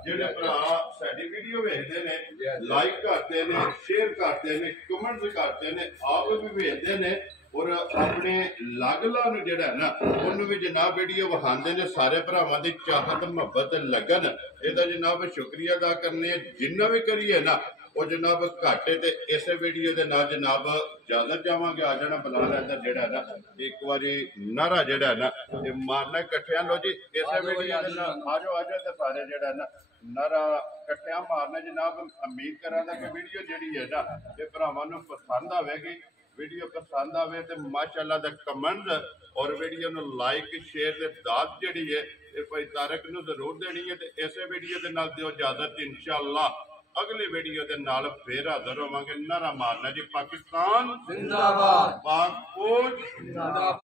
ਜਿਹੜੇ ਭਰਾ ਸਾਡੀ ਵੀਡੀਓ ਵੇਖਦੇ ਨੇ ਲਾਈਕ ਕਰਦੇ ਨੇ ਸ਼ੇਅਰ ਕਰਦੇ ਨੇ ਕਮੈਂਟਸ ਕਰਦੇ ਨੇ ਆਪ ਵੀ ਵੇਖਦੇ ਨੇ ਔਰ ਆਪਣੇ ਲਾਗਲਾ ਨੂੰ ਜਿਹੜਾ ਨਾ ਉਹਨੂੰ ਵੀ ਜਨਾਬ ਵੀਡੀਓ ਵਿਖਾਉਂਦੇ ਨੇ ਸਾਰੇ ਭਰਾਵਾਂ ਦੀ ਚਾਹਤ ਮੁਹੱਬਤ ਲੱਗਣ ਇਹਦਾ ਜਨਾਬ ਸ਼ੁਕਰੀਆ ਅਦਾ ਕਰਨੇ ਜਿੰਨਾ ਵੀ ਕਰੀਏ ਨਾ ਉਹ ਜਨਾਬ ਘਾਟੇ ਤੇ ਇਸੇ ਵੀਡੀਓ ਦੇ ਨਾਲ ਜਨਾਬ ਇਜਾਜ਼ਤ ਜਾਵਾਂਗੇ ਆ ਜਾਣਾ ਬਣਾ ਲੈਂਦਾ ਜਿਹੜਾ ਨਾ ਇੱਕ ਵਾਰੀ ਨਾਰਾ ਜਿਹੜਾ ਨਾ ਇਹ ਮਾਰਨਾ ਇਕੱਠਿਆਂ ਲੋ ਜੀ ਇਸੇ ਵੀਡੀਓ ਦੇ ਨਾਲ ਆਜੋ ਤੇ ਸਾਰੇ ਜਿਹੜਾ ਨਾ ਨਾਰਾ ਇਕੱਠਿਆਂ ਮਾਰਨਾ ਜਨਾਬ ਉਮੀਦ ਕਰਾਂਗਾ ਕਿ ਵੀਡੀਓ ਜਿਹੜੀ ਹੈ ਨਾ ਇਹ ਭਰਾਵਾਂ ਨੂੰ ਪਸੰਦ ਆਵੇਗੀ ਵੀਡੀਓ ਪਸੰਦ ਆਵੇ ਤੇ ਮਾਸ਼ਾਅੱਲਾ ਦਾ ਕਮੈਂਟ ਔਰ ਵੀਡੀਓ ਨੂੰ ਲਾਈਕ ਸ਼ੇਅਰ ਤੇ ਦਾਤ ਜਿਹੜੀ ਹੈ ਇਹ ਭਾਈ ਤਾਰਕ ਨੂੰ ਜ਼ਰੂਰ ਦੇਣੀ ਹੈ ਤੇ ਇਸੇ ਵੀਡੀਓ ਦੇ ਨਾਲ ਦਿਓ ਇਜਾਜ਼ਤ ਇਨਸ਼ਾਅੱਲਾ ਅਗਲੇ ਵੀਡੀਓ ਦੇ ਨਾਲ ਫੇਰ ਹਾਜ਼ਰ ਹੋਵਾਂਗੇ ਨਾਰਾ ਮਾਰਨਾ ਜੀ ਪਾਕਿਸਤਾਨ ਜ਼ਿੰਦਾਬਾਦ ਪਾਕ ਫੌਜ ਜ਼ਿੰਦਾਬਾਦ।